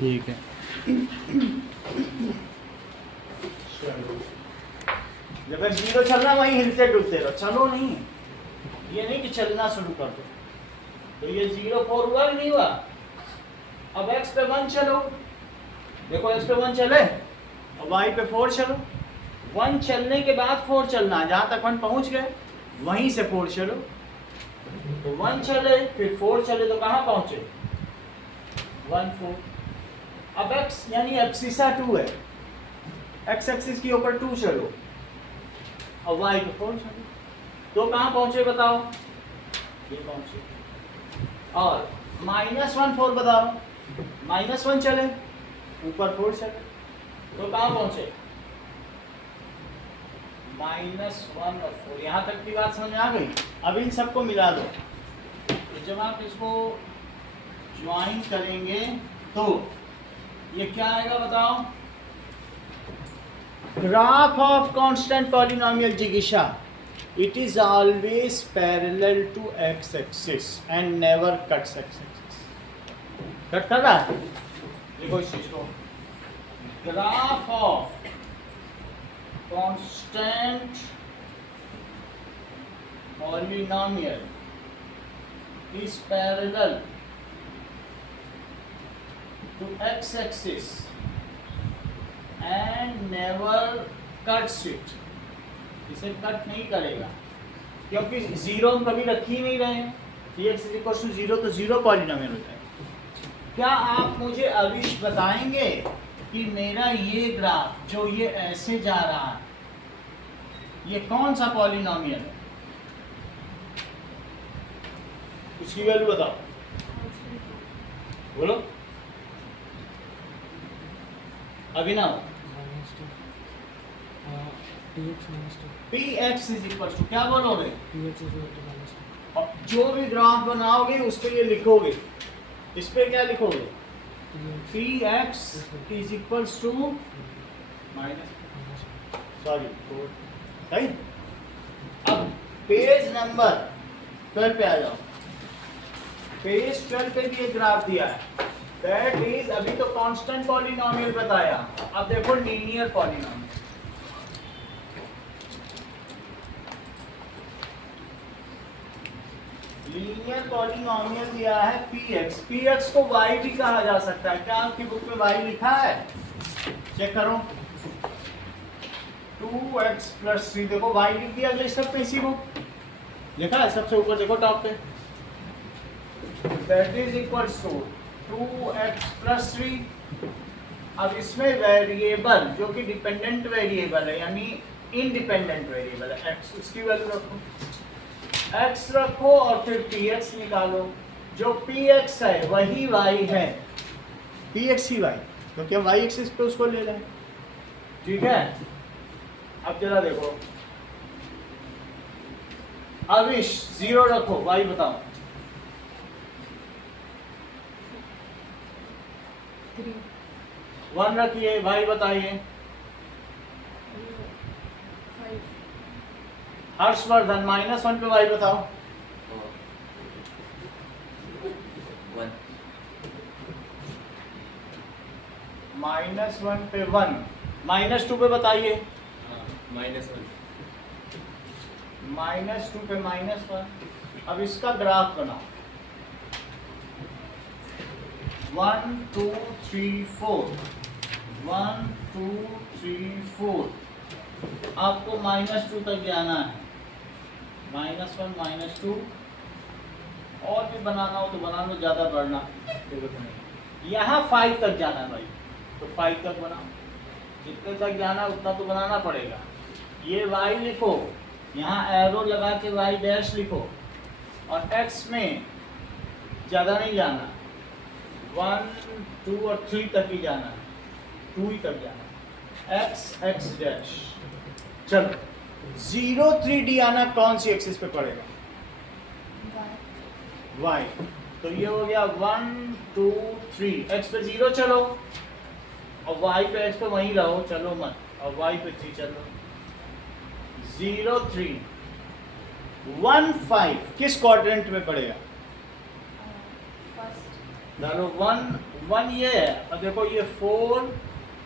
ठीक है। जब जीरो चलना वहीं हिलते डुलते रहो, चलो नहीं, ये नहीं कि चलना शुरू कर दो। तो ये 0 4 हुआ कि नहीं हुआ? अब x पे 1 चलो, देखो x पे 1 चले और y पे 4 चलो। 1 चलने के बाद 4 चलना, जहां तक 1 पहुंच गए वहीं से 4 चलो। तो 1 चले फिर 4 चले तो कहां पहुंचे? 1 4। अब x यानी एक्सिस 2 है, x एक्सिस के ऊपर 2 चलो और y पे 4 चलो, तो कहां पहुंचे बताओ? ये पहुंचे। और -1 4 बताओ, -1 चले ऊपर 4 चले तो कहां पहुंचे? -1 और 4। यहां तक की बात समझ में आ गई? अब इन सबको मिला दो, तो जब आप इसको ज्वाइन करेंगे तो ये क्या आएगा बताओ? ग्राफ ऑफ कांस्टेंट पॉलिनोमियल जिगिशा, it is always parallel to x axis and never cuts x axis। Cut कर रहा है? देखो इस चीज को, graph of constant polynomial is parallel to x axis and never cuts it। इसे कट नहीं करेगा क्योंकि जीरो हम कभी रख ही नहीं रहे हैं। x = 0 तो जीरो पॉलिनोमियल होता है। क्या आप मुझे अविश बताएंगे कि मेरा ये ग्राफ जो ये ऐसे जा रहा है, ये कौन सा पॉलिनोमियल है? उसकी वैल्यू बताओ, बोलो अभिनव। px = क्या बोलोगे? और जो भी ग्राफ बनाओगे उस पे ये लिखोगे, इस पे क्या लिखोगे? px = सही। अब पेज नंबर 12 पे आ जाओ। पेज 12 पे भी एक ग्राफ दिया है, दैट इज, अभी तो कांस्टेंट पॉलिनोमियल बताया, अब देखो लीनियर पॉलिनोमियल। लीनियर पॉलिनोमियल दिया है px। px को y भी कहा जा सकता है। क्या आपकी बुक में y लिखा है? चेक करो, 2x + 3। देखो y लिख दिया अगले स्टेप पे, इसी बुक लिखा है सबसे ऊपर, देखो टॉप पे, that is equals to 2x + 3। अब इसमें वेरिएबल जो कि डिपेंडेंट वेरिएबल है यानी इंडिपेंडेंट वेरिएबल है x, उसकी वैल्यू रखो, x रखो और फिर px निकालो। जो px है वही y है, px ही y, क्योंकि हम y एक्सिस पे उसको ले लें। ठीक है, अब जरा देखो, अविश 0 रखो, y बताओ। 1 रखिए, y बताइए। हर्षवर्धन -1 पे y बताओ। 1 -1 पे 1, -2 पे बताइए। -2 पे -1। अब इसका ग्राफ बनाओ, 1 2 3 4, 1 2 3 4। आपको -2 तक जाना है, -1 -2, और भी बनाना हो तो बना लो, ज़्यादा बढ़ना यहाँ 5 तक जाना है भाई, तो 5 तक बनाओ। जितने तक जाना उतना तो बनाना पड़ेगा। ये y लिखो, यहाँ एरो लगा के y डैश लिखो, और x में ज़्यादा नहीं जाना, 1 2 और 3 तक ही जाना है, 2 ही तक जाना है, x डैश। चलो 0 3 d आना कौन सी एक्सिस पे पड़ेगा? y। तो ये हो गया 1 2 3, x पे 0 चलो और y पे x पे वहीं रहो, चलो मत, और y पे 3 चलो। 0 3 1 5 किस क्वाड्रेंट में पड़ेगा? डालो 1 ये है, और देखो ये 4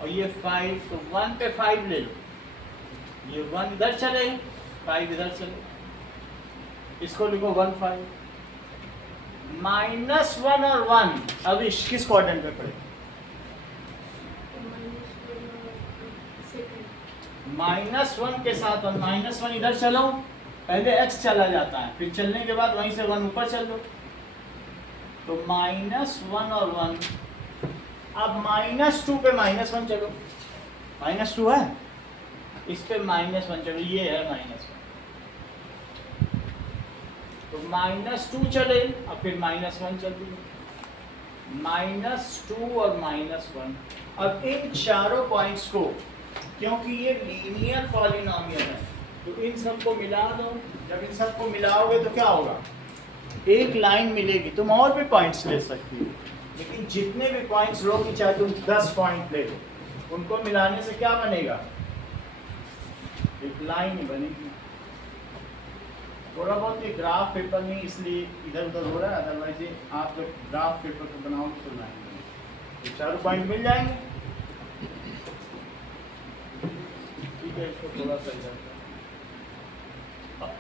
और ये 5, तो 1 पे 5 ले लो, ये 1 इधर चले 5 इधर चले, इसको लिखो 1 5 -1 और 1 अब इस किस क्वाड्रेंट पे पड़े? -1 के साथ, और -1 इधर चलो, पहले x चला जाता है, फिर चलने के बाद वहीं से 1 ऊपर चल लो, तो -1 और 1। अब -2 पे -1 चलो, -2 है, इस पे -1 चलो, ये है -1, तो -2 चले, अब फिर -1 चल दिए, -2 और -1। अब इन चारों पॉइंट्स को, क्योंकि ये लीनियर पॉलिनोमियल है, तो इन सबको मिला दो। जब इन सबको मिलाओगे तो क्या होगा? एक लाइन मिलेगी। तुम और भी पॉइंट्स ले सकती हो, लेकिन जितने भी पॉइंट्स लोगे, चाहे तुम 10 पॉइंट ले लो, उनको मिलाने से क्या बनेगा? एक लाइन ही बनेगी। थोड़ा बहुत ये ग्राफ पेपर नहीं, इसलिए इधर उधर हो रहा है, अदरवाइज ये आप जब ग्राफ पेपर को बनाओगे तो लाइन बनेगी, तो चारों पॉइंट मिल जाएंगे। ठीक है, इसको थोड़ा सा इधर,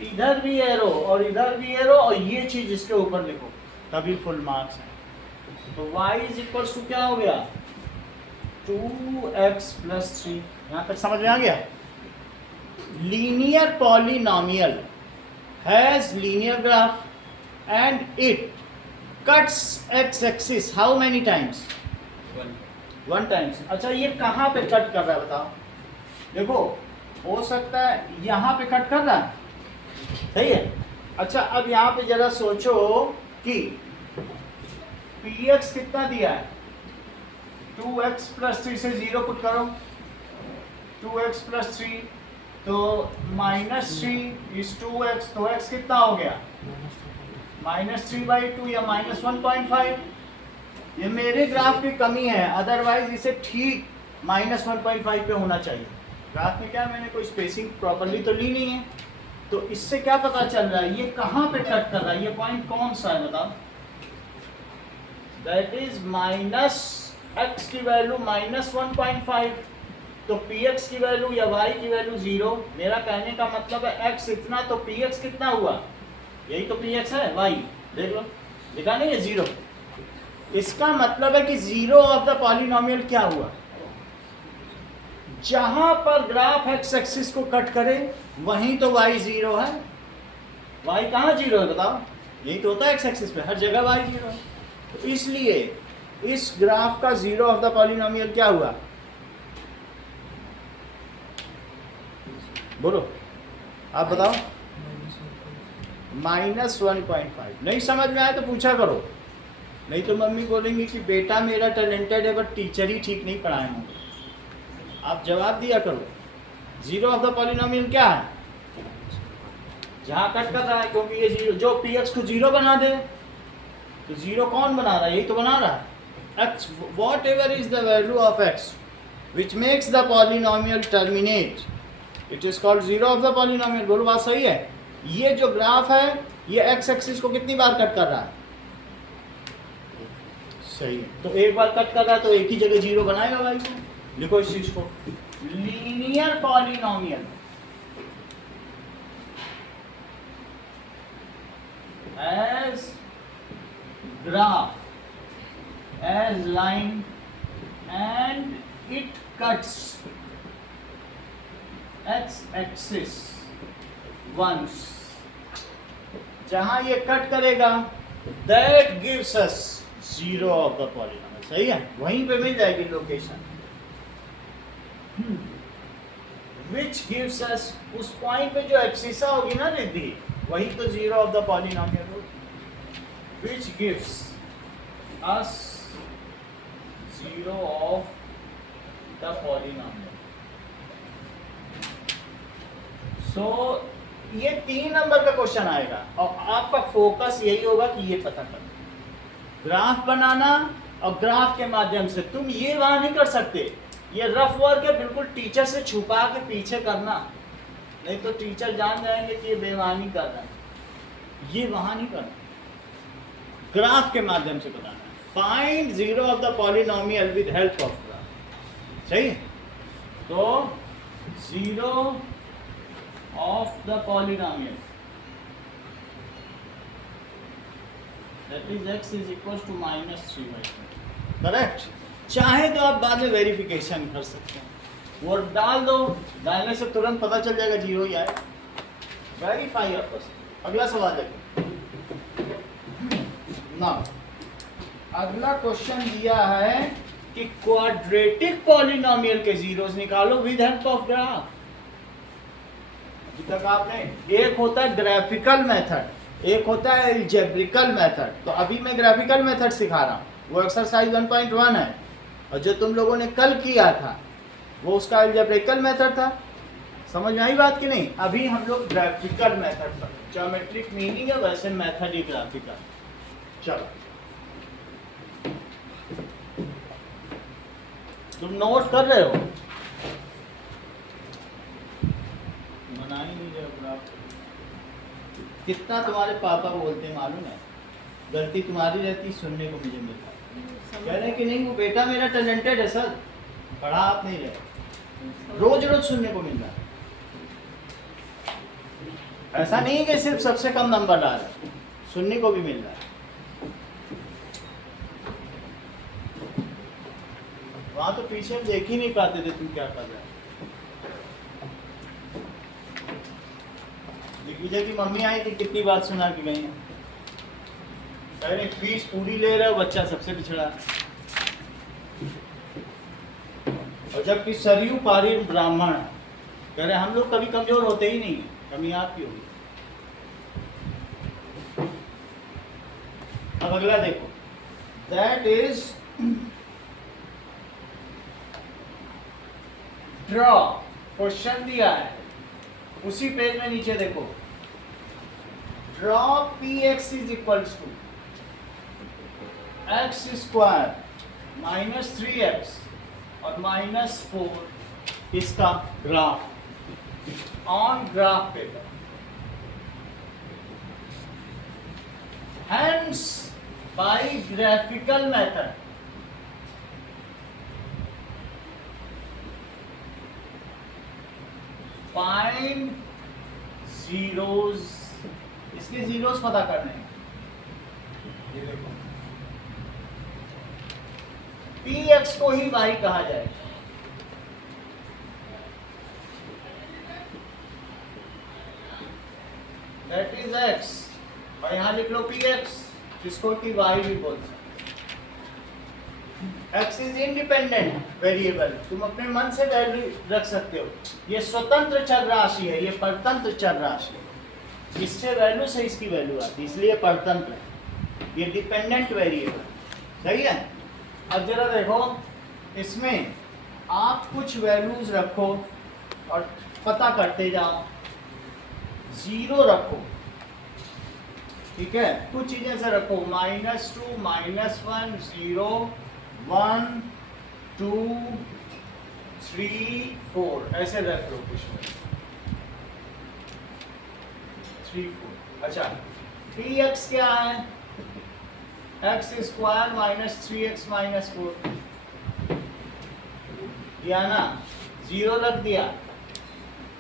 इधर भी एरो और इधर भी एरो, और ये चीज इसके ऊपर लिखो, तभी फुल मार्क्स है। तो y = क्या हो गया? 2x + 3। यहाँ तक समझ में आ गया? Linear polynomial has linear graph and it cuts x axis how many times? 1 times. अच्छा, ये कहाँ पे कट कर रहा है बताओ? देखो, हो सकता है यहाँ पे कट कर रहा है, सही है। अच्छा, अब यहाँ पे जरा सोचो कि px कितना दिया है? 2x + 3 से 0 पुट करो, 2x + 3, तो -3 is 2x, तो x कितना हो गया? -3/2 या -1.5। ये मेरे ग्राफ की कमी है, अदरवाइज इसे ठीक -1.5 पे होना चाहिए। ग्राफ में क्या, मैंने कोई स्पेसिंग प्रॉपर्ली तो ली नहीं है, तो इससे क्या पता चल रहा है ये कहाँ पे कट कर रहा है? ये पॉइंट कौन सा है बताओ? दैट इज -x की वैल्यू -1.5, तो px की वैल्यू या y की वैल्यू 0। मेरा कहने का मतलब है x इतना, तो px कितना हुआ? यही तो px है, y देख लो, लिखा नहीं है 0। इसका मतलब है कि 0 ऑफ द पॉलिनोमियल क्या हुआ? जहां पर ग्राफ x एक्सिस को कट करे वहीं तो y 0 है। y कहाँ 0 है बताओ? यही तो होता है x एक्सिस पे, हर जगह y 0 है। तो इसलिए इस ग्राफ का 0 ऑफ द पॉलिनोमियल क्या हुआ? बोलो, आप बताओ। -1.5। नहीं समझ में आया तो पूछा करो, नहीं तो मम्मी बोलेंगी कि बेटा मेरा टैलेंटेड है बट टीचर ही ठीक नहीं पढ़ाए होंगे। आप जवाब दिया करो। 0 ऑफ द पॉलिनोमियल क्या है? जहां कट कर रहा है, क्योंकि ये 0 जो px को 0 बना दे, तो 0 कौन बना रहा है? यही तो बना रहा है। x whatever is the value of x which makes the polynomial terminate, it is called 0 of the polynomial। बोलो, बात सही है? ये जो ग्राफ है ये x एक्सिस को कितनी बार कट कर रहा है? सही है, तो एक बार कट कर रहा है तो एक ही जगह 0 बनाएगा भाई को। लिखो इस चीज को, linear polynomial as graph, as line, and it cuts x axis once। जहां ये कट करेगा that gives us 0 of the polynomial। सही है, वहीं पे मिल जाएगी लोकेशन। which gives us, उस पॉइंट पे जो एब्सिसा होगी ना रिद्धि, वही तो 0 ऑफ द पॉलिनोमियल होगी। which gives us 0 of the polynomial। so ये 3 नंबर का क्वेश्चन आएगा और आपका फोकस यही होगा कि ये पता करना, ग्राफ बनाना, और ग्राफ के माध्यम से तुम ये वहां नहीं कर सकते, ये रफ वर्क है, बिल्कुल टीचर से छुपा के पीछे करना, नहीं तो टीचर जान जाएंगे कि ये बेईमानी कर रहा है। ये वहां नहीं करना, ग्राफ के माध्यम से बताना है। Find zero of the polynomial with help of graph. सही है? तो zero of the polynomial that is x is equal to -3/2। Correct. चाहे तो आप बाद में वेरिफिकेशन कर सकते हैं, वो डाल दो, डालने से तुरंत पता चल जाएगा जीरो ही आएगा। वेरीफाई आपस। अगला सवाल देखो ना। अगला क्वेश्चन दिया है कि क्वाड्रेटिक पॉलिनोमियल के जीरोस निकालो विद हेल्प ऑफ ग्राफ। अभी तक आपने, एक होता है ग्राफिकल मेथड, एक होता है एल्जेब्रिकल मेथड। तो अभी मैं ग्राफिकल मेथड सिखा रहा हूँ, वो एक्सरसाइज 1.1 है। और जो तुम लोगों ने कल किया था वो उसका एल्जेब्रिकल मेथड था। समझ में आई बात कि नहीं? अभी हम लोग ग्राफिकल मेथड पर, ज्योमेट्रिक मीनिंग है वैसे मेथड ही ग्राफिकल। चलो तुम नोट कर रहे हो? बना ही नहीं रहे ग्राफ। कितना तुम्हारे पापा बोलते हैं मालूम है? गलती तुम्हारी रहती, सुनने को मुझे मिलता। कह रहे हैं कि नहीं वो बेटा मेरा टैलेंटेड है सर, पढ़ा आप नहीं रहे। रोज रोज सुनने को मिल रहा है। ऐसा नहीं है कि सिर्फ सबसे कम नंबर ला रहा है, सुनने को भी मिल रहा है। वहां तो पीछे हम देख ही नहीं पाते थे तुम क्या कर रहे हो। दिग्विजय की मम्मी आई थी, कितनी बात सुना के गई है। कह रहे फीस पूरी ले रहे हो, बच्चा सबसे पिछड़ा। और जबकि सरयू पारी ब्राह्मण, कह रहे हम लोग कभी कमजोर होते ही नहीं, कमी आपकी होगी। अब अगला देखो, दैट इज ड्रॉ। क्वेश्चन दिया है उसी पेज में नीचे देखो, draw px is equals to x square -3x और -4 इसका graph on graph paper. Hence, by graphical method, find zeros। इसके जीरोस पता करने हैं। ये देखो, px को ही y कहा जाए। That is x, और यहां लिख लो px, जिसको कि y भी बोल सकते। x इज इंडिपेंडेंट वेरिएबल, तुम अपने मन से वैल्यू रख सकते हो। ये स्वतंत्र चर राशि है, ये परतंत्र चर राशि है। इससे वैल्यू से इसकी वैल्यू आती है, इसलिए परतंत्र है। ये डिपेंडेंट वेरिएबल, सही है। अब जरा देखो, इसमें आप कुछ वैल्यूज रखो और पता करते जाओ। जीरो रखो, ठीक है, कुछ चीजें से रखो, -2 -1 0 1 2 3 4 ऐसे रख लो कुछ में 3 4। अच्छा, px क्या है? x स्क्वायर -3x -4 दिया ना, जीरो रख दिया।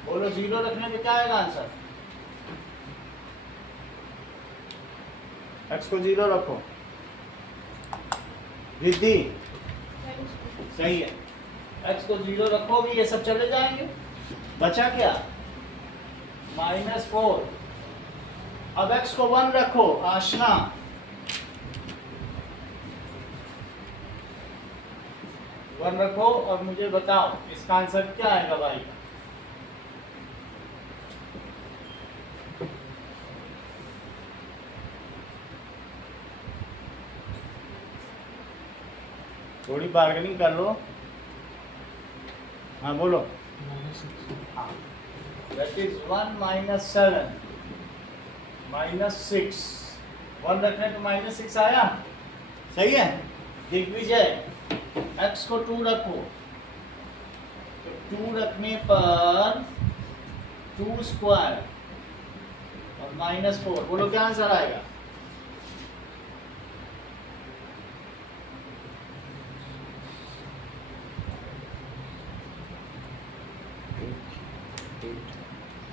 बोलो जीरो रखने पे क्या आएगा आंसर? x को जीरो रखो, रिद्धि सही है। x को जीरो रखो भी, ये सब चले जाएंगे। बचा क्या? -4। अब x को 1 रखो, आशना। वन रखो और मुझे बताओ इसका आंसर क्या आएगा भाई? थोड़ी बार्गेनिंग कर लो। हाँ बोलो। हाँ, दैट इज 1 -7 -6। 1 रखने तो -6 आया, सही है। दिग्विजय, x को 2 रखो, तो 2 रखने पर 2 स्क्वायर और -4। बोलो क्या आंसर आएगा?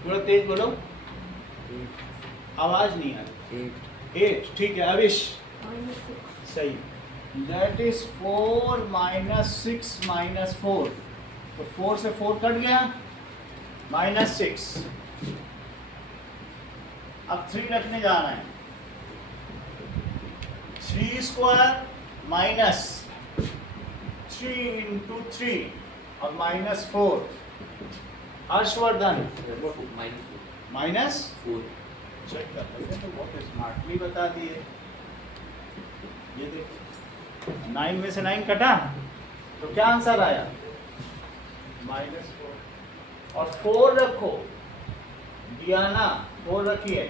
थोड़ा तेज बोलो, आवाज नहीं आ रही। 8 ठीक है। अविश सही, दैट इज 4 माइनस 6 माइनस 4, तो 4 से 4 कट गया, -6। अब 3 रखने जा रहे हैं, 3 स्क्वायर माइनस 3 इंटू 3 और -4। हर्षवर्धन -4 चेक कर लेते हैं, तो बहुत स्मार्टली बता दिए। ये देखो 9 में से 9 कटा, तो क्या आंसर आया? -4। और 4 रखो, दियाना 4 रखिए,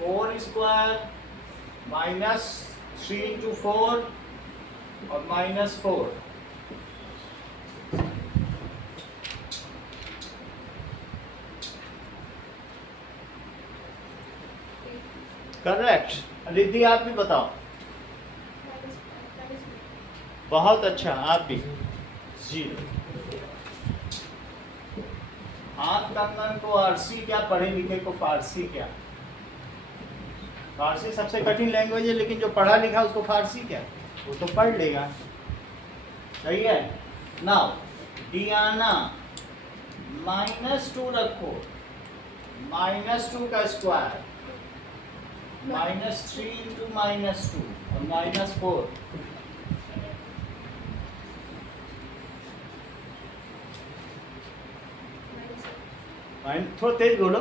4 स्क्वायर माइनस 3 इंटू 4 और -4। करेक्ट। रिद्धि आप भी बताओ। बहुत अच्छा, आप भी 0। आन कंगन को आरसी क्या, पढ़े लिखे को फारसी क्या? फारसी सबसे कठिन लैंग्वेज है, लेकिन जो पढ़ा लिखा उसको फारसी क्या, वो तो पढ़ लेगा। सही है। नाउ डियाना -2 रखो, -2 का स्क्वायर -3 इंटू -2 और -4। थोड़ा तेज बोलो।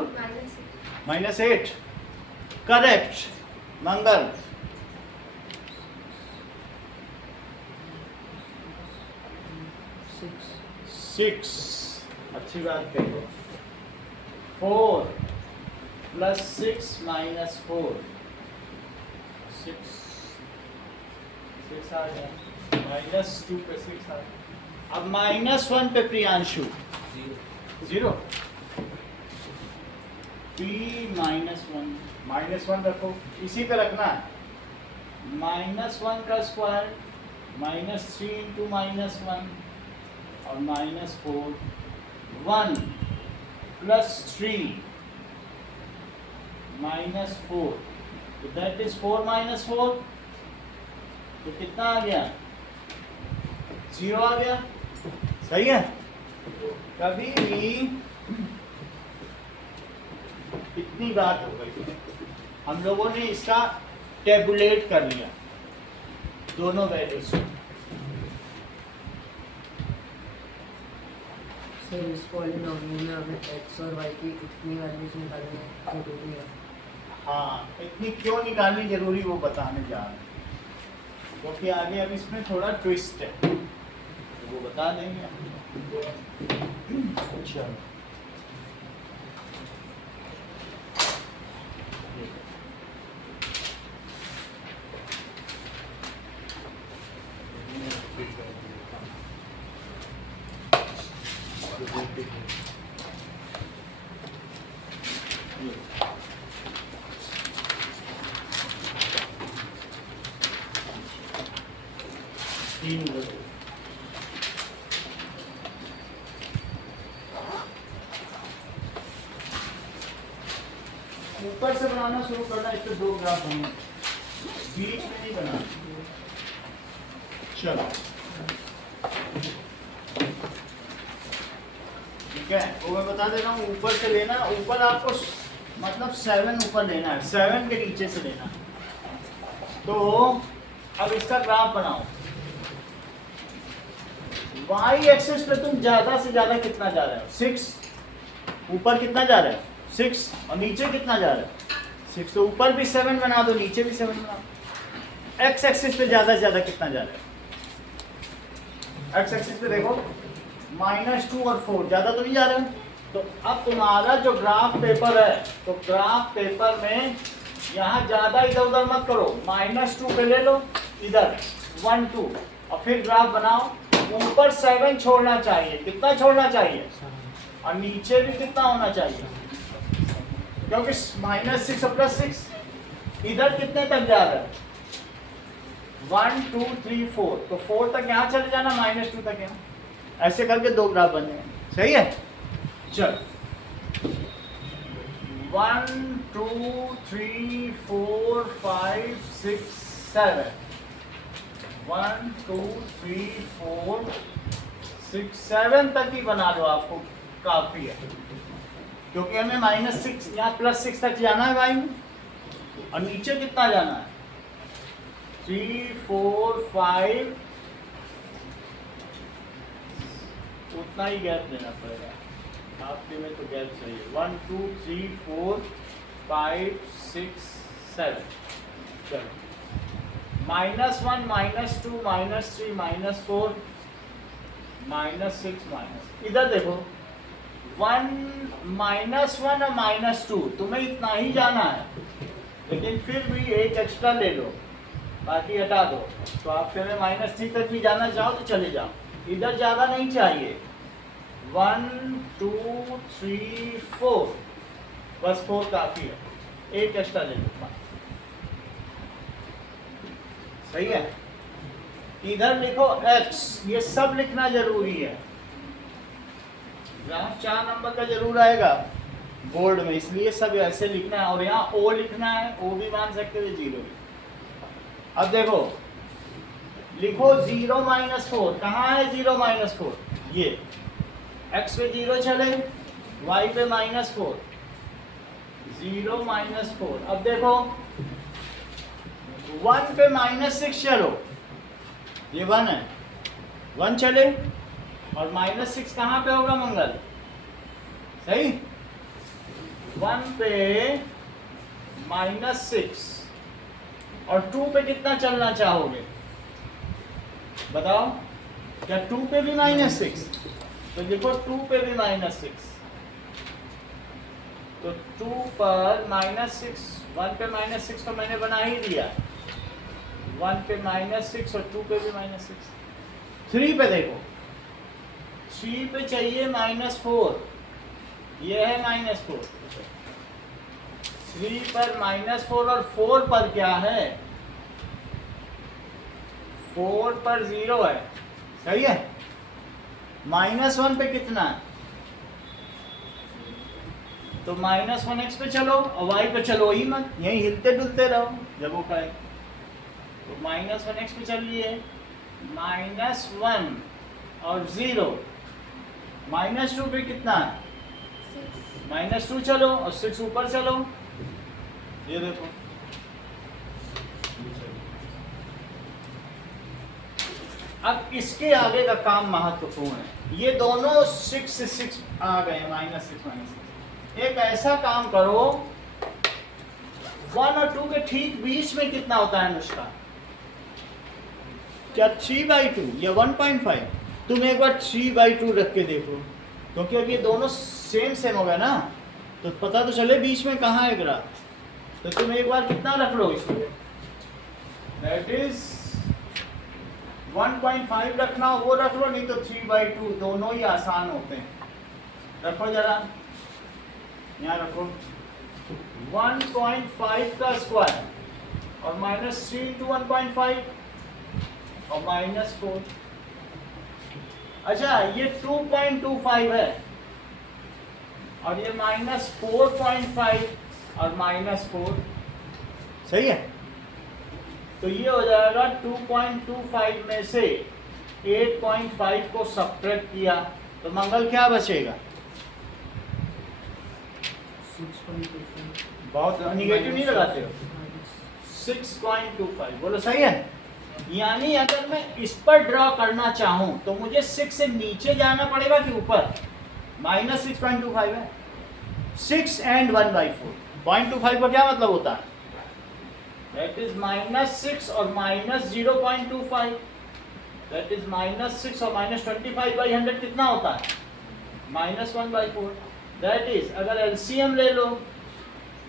-8 करेक्ट। मंगल 6 अच्छी बात है। 4 + 6 - 4 6 आ गया, -2 पे 6 आ गया। अब -1 पे प्रियांशु 0। p -1 रखो, इसी पे रखना है। -1 का स्क्वायर -3 इंटू -1 और -4। 1 + 3 -4, तो दैट इज 4 - 4, तो कितना आ गया? 0 आ गया। सही है। कभी भी इतनी बात हो गई, हम लोगों ने इसका टेबुलेट कर लिया दोनों वैल्यूज। सर इस पॉलिनोमियल में हमें x और y की इतनी वैल्यूज निकालनी जरूरी है। हाँ, इतनी क्यों निकालनी जरूरी वो बताने जा रहे हैं, क्योंकि आगे अब इसमें थोड़ा ट्विस्ट है, तो वो बता देंगे। अच्छा, ऊपर से बनाना शुरू करना, इस पे 2 ग्राफ होंगे, बीच में नहीं बनाना। चलो ठीक है, वो मैं बता दे रहा हूँ। ऊपर से लेना, ऊपर आपको मतलब 7 ऊपर लेना है, 7 के नीचे से लेना। तो अब इसका ग्राफ बनाओ। y एक्सिस पे तुम ज्यादा से ज्यादा कितना जा रहे हो? 6। ऊपर कितना जा रहे हो? 6। और नीचे कितना जा रहे हो? 6। तो ऊपर भी 7 बना दो, नीचे भी 7 बना दो। x एक्सिस पे ज्यादा से ज्यादा कितना जा रहे हो? x एक्सिस पे देखो -2 और 4, ज्यादा तो नहीं जा रहे हो। तो अब तुम्हारा जो ग्राफ पेपर है, तो ग्राफ पेपर में यहाँ ज्यादा इधर उधर मत करो, -2 पे ले लो, इधर 1 2, और फिर ग्राफ बनाओ। ऊपर 7 छोड़ना चाहिए, कितना छोड़ना चाहिए? और नीचे भी कितना होना चाहिए? क्योंकि -6 और +6, इधर कितने तक जा रहा है? 1 2 3 4, तो 4 तक यहाँ चले जाना, -2 तक यहाँ। ऐसे करके 2 ग्राफ बने हैं। सही है। चलो 1 2 3 4 5 6 7 1 2 3 4 6 7 तक ही बना लो, आपको काफी है, क्योंकि हमें -6 यहाँ +6 तक जाना है भाई, और नीचे कितना जाना है 3 4 5, उतना ही गैप देना पड़ेगा आपके में, तो गैप सही है 1 2 3 4 5 6 7। चलो -1 -2 -3 -4 -6 इधर देखो 1 -1 और -2 तुम्हें इतना ही जाना है, लेकिन फिर भी एक एक्स्ट्रा ले लो, बाकी हटा दो, तो आपके में -3 तक भी जाना चाहो तो चले जाओ, इधर ज़्यादा नहीं चाहिए। 1 2 3 4, बस 4 काफ़ी है, एक एक्स्ट्रा ले लो, सही है। इधर लिखो x, ये सब लिखना जरूरी है, ग्राफ 4 नंबर का जरूर आएगा बोर्ड में, इसलिए सब ऐसे लिखना है, और यहाँ o लिखना है, o भी मान सकते थे 0 भी। अब देखो लिखो 0 -4, कहाँ है 0 -4, ये x पे 0 चले, y पे -4, 0 -4। अब देखो 1 पे -6 चलो, ये 1 है, 1 चले, और -6 कहाँ पे होगा मंगल, सही, 1 पे -6, और 2 पे कितना चलना चाहोगे बताओ, क्या 2 पे भी -6, तो देखो 2 पे भी -6, तो 2 पर -6, 1 पे -6 तो मैंने बना ही दिया, 1 पे -6 और 2 पे भी -6। 3 पे देखो, 3 पे चाहिए -4, ये है -4, 3 पर -4, और 4 पर क्या है, 4 पर 0 है, सही है। -1 पे कितना है, तो -1 x पे चलो, और y पे चलो ही मत, यहीं हिलते डुलते रहो जब वो खाए, तो -1 x पे चलिए, -1 और 0, -2 पे कितना है, -2 चलो, और 6 ऊपर चलो, ये देखो, अब इसके आगे का काम महत्वपूर्ण है, ये दोनों 6 से 6 आ गए, -6 एक ऐसा काम करो 1 और 2 के ठीक बीच में कितना होता है अनुष्का, क्या 3/2 या 1.5, तुम एक बार 3/2 रख के देखो, क्योंकि अब ये दोनों सेम हो गया ना, तो पता तो चले बीच में कहाँ है ग्राफ, तो तुम एक बार कितना रख लो इसमें, दैट इज 1.5 रखना हो वो रख लो, नहीं तो 3/2, दोनों ही आसान होते हैं, रखो जरा, यहाँ रखो, 1.5 का स्क्वायर, और -3 × 1.5, और -4, अच्छा ये 2.25 है, और ये -4.5 और -4, सही है, तो ये हो जाएगा 2.25 में से 8.5 को सब्ट्रैक्ट किया, तो मंगल क्या बचेगा, 6.25, बहुत निगेटिव नहीं लगाते हो, 6.25, बोलो सही है। यानी अगर मैं इस पर ड्रॉ करना चाहूं तो मुझे 6 से नीचे जाना पड़ेगा कि ऊपर, -6.25 है, 6 and 1/4, 0.25 का क्या मतलब होता है, that is -6 और -0.25, that is -6 और -25/100 कितना होता है, -1/4, that is अगर LCM ले लो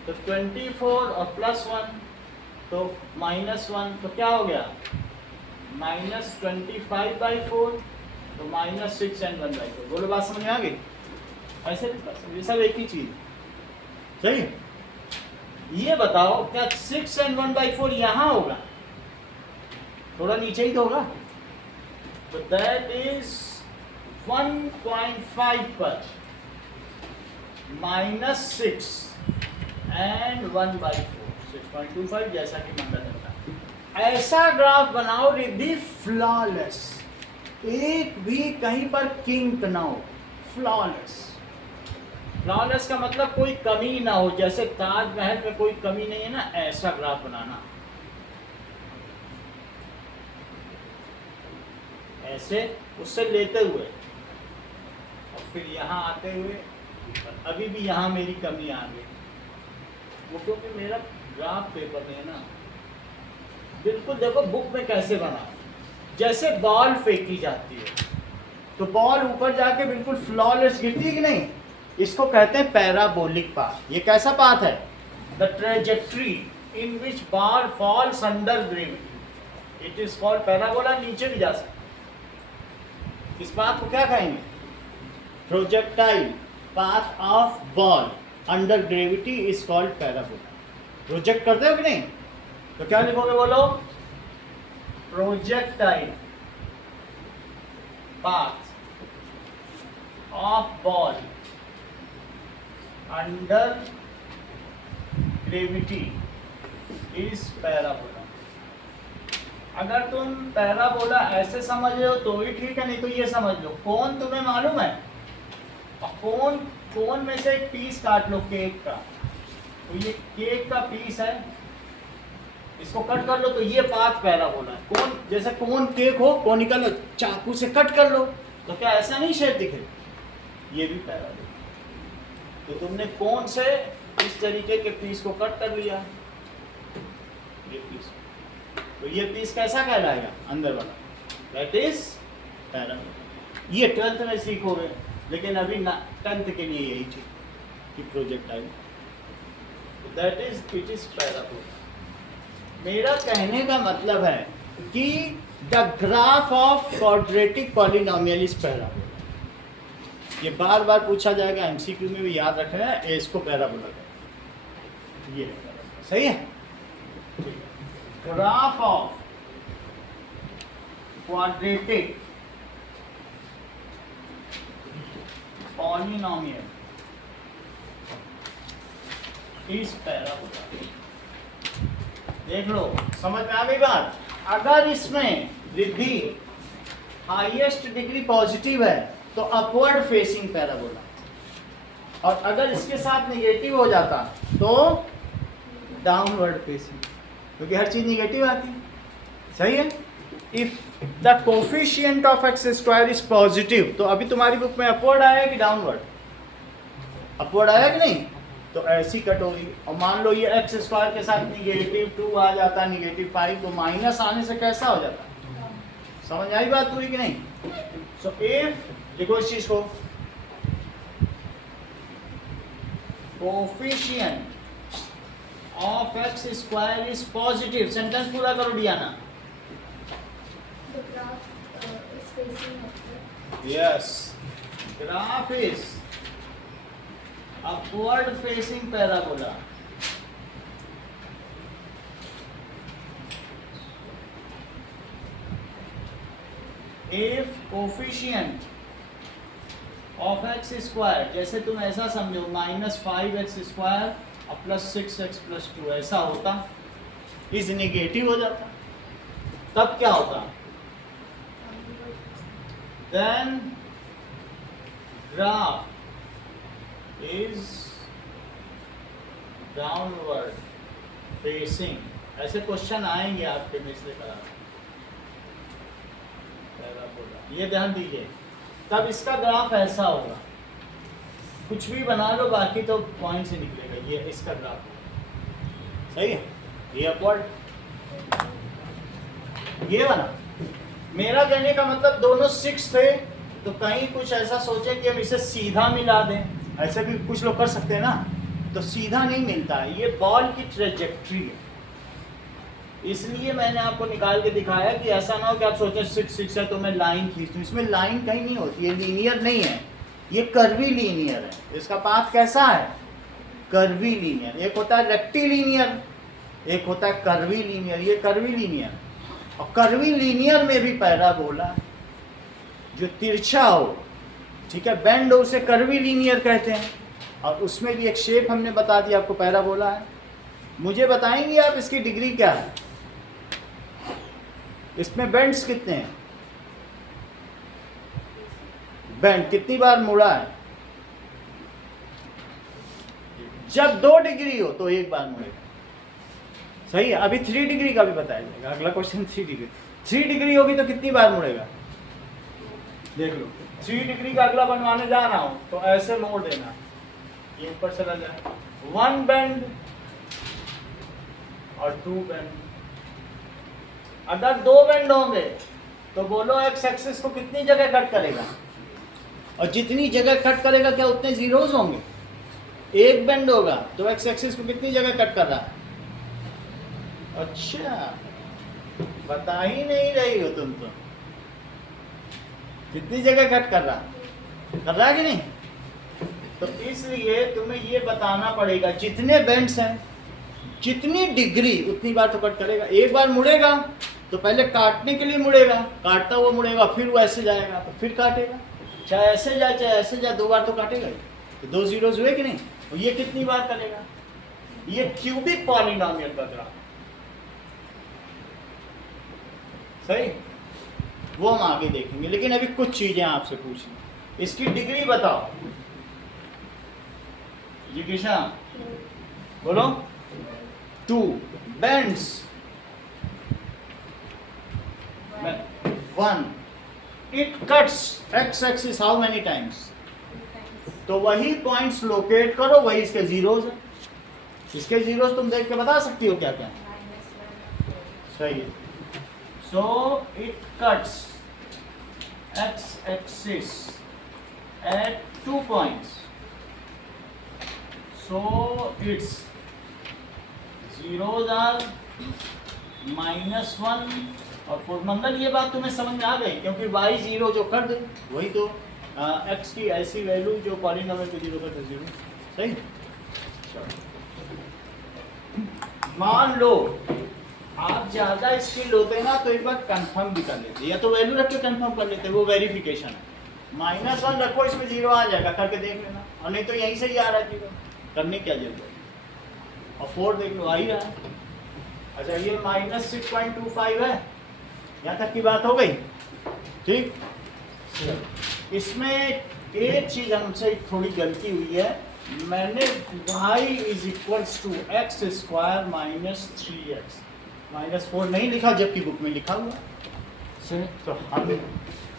तो 24 और +1 तो -1, तो क्या हो गया, -25/4, तो -6 and 1/4, बोलो बात समझ में आ गई, ऐसे ये सब एक ही चीज, सही। ये बताओ क्या 6 and 1/4 यहाँ होगा, थोड़ा नीचे ही तो होगा, तो दैट इज 1.5 पर -6 एंड 1/4 6.25 जैसा कि मंगा जाता है। ऐसा ग्राफ बनाओ रिद्धि फ्लॉलेस, एक भी कहीं पर किंक ना हो। फ्लॉलेस, फ्लॉलेस का मतलब कोई कमी ना हो, जैसे ताजमहल में कोई कमी नहीं है ना, ऐसा ग्राफ बनाना। ऐसे उससे लेते हुए और फिर यहाँ आते हुए, अभी भी यहाँ मेरी कमी आ गई, वो क्योंकि मेरा ग्राफ पेपर में है ना। बिल्कुल देखो बुक में कैसे बना, जैसे बॉल फेंकी जाती है तो बॉल ऊपर जाके बिल्कुल फ्लॉलेस गिरती है कि नहीं, इसको कहते हैं पैराबोलिक पाथ। ये कैसा पाथ है? The trajectory in which ball falls under gravity, it is called parabola. नीचे भी जा सकते, इस पाथ को क्या कहेंगे? Projectile path of ball under gravity is called parabola. Project करते हो कि नहीं, तो क्या लिखोगे बोलो? Projectile path of ball under gravity is parabola. अगर तुम पैराबोला ऐसे समझ रहे हो तो ही ठीक है, नहीं तो ये समझ लो कोन तुम्हें मालूम है, और कोन में से एक पीस काट लो केक का, तो ये केक का पीस है, इसको कट कर लो तो ये पाथ पैराबोला है। कोन जैसे कोन केक हो, कोनिकल हो, चाकू से कट कर लो तो क्या ऐसा नहीं शेप दिखे? ये भी पैराबोला। तो तुमने कोन से इस तरीके के पीस को कट कर लिया, ये पीस, तो ये पीस कैसा कहलाएगा? अंदर वाला, दैट इज पैराबोला। ये 12th में सीखोगे, लेकिन अभी 10th के लिए यही चीज कि projectile, that is it is parabola. मेरा कहने का मतलब है कि the graph of quadratic polynomial is parabola. ये बार बार पूछा जाएगा, एमसीक्यू में भी याद रखना है, इसको पैराबोला कहते हैं। ये सही है, graph of quadratic polynomial is parabola. देख लो, समझ में आ गई बात? अगर इसमें रिद्धि हाईएस्ट डिग्री पॉजिटिव है तो अपवर्ड फेसिंग पैराबोला, और अगर इसके साथ नेगेटिव हो जाता तो डाउनवर्ड फेसिंग, क्योंकि हर चीज नेगेटिव आती है। सही है? If the coefficient of x square is positive, तो अभी तुम्हारी बुक में अपवर्ड आया कि डाउनवर्ड? अपवर्ड आया कि नहीं? तो ऐसी कट होगी। और मान लो ये एक्स स्क्वायर के साथ -2 आ जाता, -5, तो माइनस आने से कैसा हो जाता? समझ आई बात पूरी कि नहीं? सो इफ, देखो इस चीज को, coefficient of x square is positive, sentence पूरा करो Diana. The graph is facing upward. Yes, graph is upward facing parabola. If coefficient of x square, जैसे तुम ऐसा समझो -5x स्क्वायर और +6x + 2 ऐसा होता, इज नेगेटिव हो जाता, तब क्या होता? Then graph is downward facing. ऐसे क्वेश्चन आएंगे आपके में, इसलिए करा ये ध्यान दीजिए। तब इसका ग्राफ ऐसा होगा, कुछ भी बना लो, बाकी तो पॉइंट से निकलेगा। ये इसका ग्राफ होगा, सही है? ये अपवर्ड, ये बना। मेरा कहने का मतलब दोनों 6 थे, तो कहीं कुछ ऐसा सोचे कि हम इसे सीधा मिला दें, ऐसे भी कुछ लोग कर सकते हैं ना, तो सीधा नहीं मिलता है। ये बॉल की ट्रेजेक्ट्री है, इसलिए मैंने आपको निकाल के दिखाया कि ऐसा ना हो कि आप सोचें 6 है तो मैं लाइन खींच दूँ। इसमें लाइन कहीं नहीं होती, ये लीनियर नहीं है, ये कर्वी लीनियर है। इसका पाथ कैसा है? Curvy linear. एक होता है रेक्टिलीनियर, एक होता है कर्वी लीनियर। ये कर्वी लीनियर, और कर्वी लीनियर में भी पैराबोला जो तिरछा हो, ठीक है, बेंड हो, उसे कर्वी लीनियर कहते हैं। और उसमें भी एक शेप हमने बता दिया आपको, पैराबोला है। मुझे बताएंगे आप इसकी डिग्री क्या है, इसमें बेंड्स कितने हैं, बेंड कितनी बार मुड़ा है। जब 2 डिग्री हो तो 1 बार मुड़ेगा, सही है। अभी 3 डिग्री का भी बताया जाएगा, अगला क्वेश्चन 3 डिग्री होगी तो कितनी बार मुड़ेगा, देख लो। 3 डिग्री का अगला बनवाने जा रहा हूं तो ऐसे मोड़ देना, ये ऊपर चला जाए, 1 बेंड और 2 बेंड। अगर 2 बेंड होंगे तो बोलो एक्स एक्सिस को कितनी जगह कट करेगा, और जितनी जगह कट करेगा क्या उतने जीरोज होंगे। 1 बेंड होगा तो एक्स एक्सिस को कितनी जगह कट कर रहा है। अच्छा, बता ही नहीं रही हो तुम तो, कितनी जगह कट कर रहा है कि नहीं। तो इसलिए तुम्हें ये बताना पड़ेगा जितने बेंड्स हैं, जितनी डिग्री उतनी बार तो कट करेगा। 1 बार मुड़ेगा तो पहले काटने के लिए मुड़ेगा, काटता हुआ मुड़ेगा, फिर वो ऐसे जाएगा तो फिर काटेगा, चाहे ऐसे जाए चाहे ऐसे जाए, 2 बार तो काटेगा ही। तो 2 जीरोज हुए कि नहीं। और ये कितनी बार करेगा, ये क्यूबिक पॉलिनोमियल का ग्राफ, सही, वो हम आगे देखेंगे। लेकिन अभी कुछ चीजें आपसे पूछनी, इसकी डिग्री बताओ जी किशन, बोलो। 2 bends, 1 it cuts x axis how many times, तो वही पॉइंट्स लोकेट करो, वही इसके जीरोज है। इसके जीरोज तुम देख के बता सकती हो क्या क्या है, सही है। So it cuts x axis eight 2 points, so its zeros are -1 और 4। मंगल ये बात तुम्हें समझ में आ गई, क्योंकि y 0 जो कर दे वही तो x की ऐसी वैल्यू जो पॉलिनोमियल को 0 कर दे 0, सही। मान लो आप ज्यादा स्किल्ड होते ना तो एक बार कंफर्म भी कर लेते, या तो वैल्यू रख के कंफर्म कर लेते, वो वेरिफिकेशन है। -1 रखो, इसमें 0 आ जाएगा, करके देख लेना, और नहीं तो यहीं से ही आ रहा है 0, करने क्या जरूरत है। और 4 देख लो, आ ही रहा है। अच्छा, ये -6.25 है, यहाँ तक की बात हो गई, ठीक। इसमें एक चीज हमसे थोड़ी गलती हुई है, मैंने y = x² -3x -4 नहीं लिखा, जबकि बुक में लिखा हुआ। सर तो हम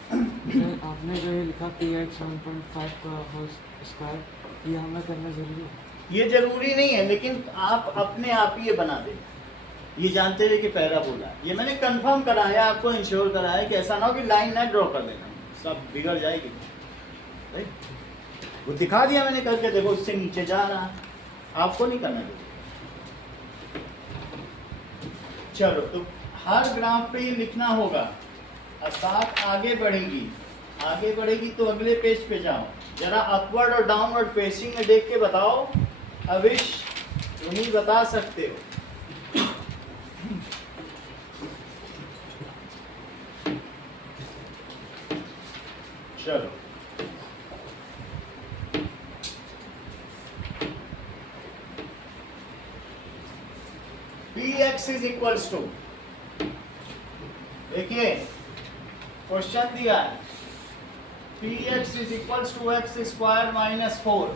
सर आपने जो ये लिखा px 1.5 का होल स्क्वायर, ये हमें करना जरूरी है। ये जरूरी नहीं है, लेकिन आप अपने आप ही ये बना दें, ये जानते हुए कि पैराबोला। ये मैंने कंफर्म कराया, आपको इंश्योर कराया कि ऐसा ना हो कि लाइन ना ड्रॉ कर देना, सब बिगड़ जाएगी। वो दिखा दिया मैंने करके, देखो इससे नीचे जा रहा है, आपको नहीं करना चाहिए। चलो, तो हर ग्राफ पे ये लिखना होगा, अर्थात आगे बढ़ेगी तो अगले पेज पे जाओ, जरा अपवर्ड और डाउनवर्ड फेसिंग में देख के बताओ। अविश तुम ही बता सकते हो। चलो, px = देखिए क्वेश्चन दिया है, px = x² -4,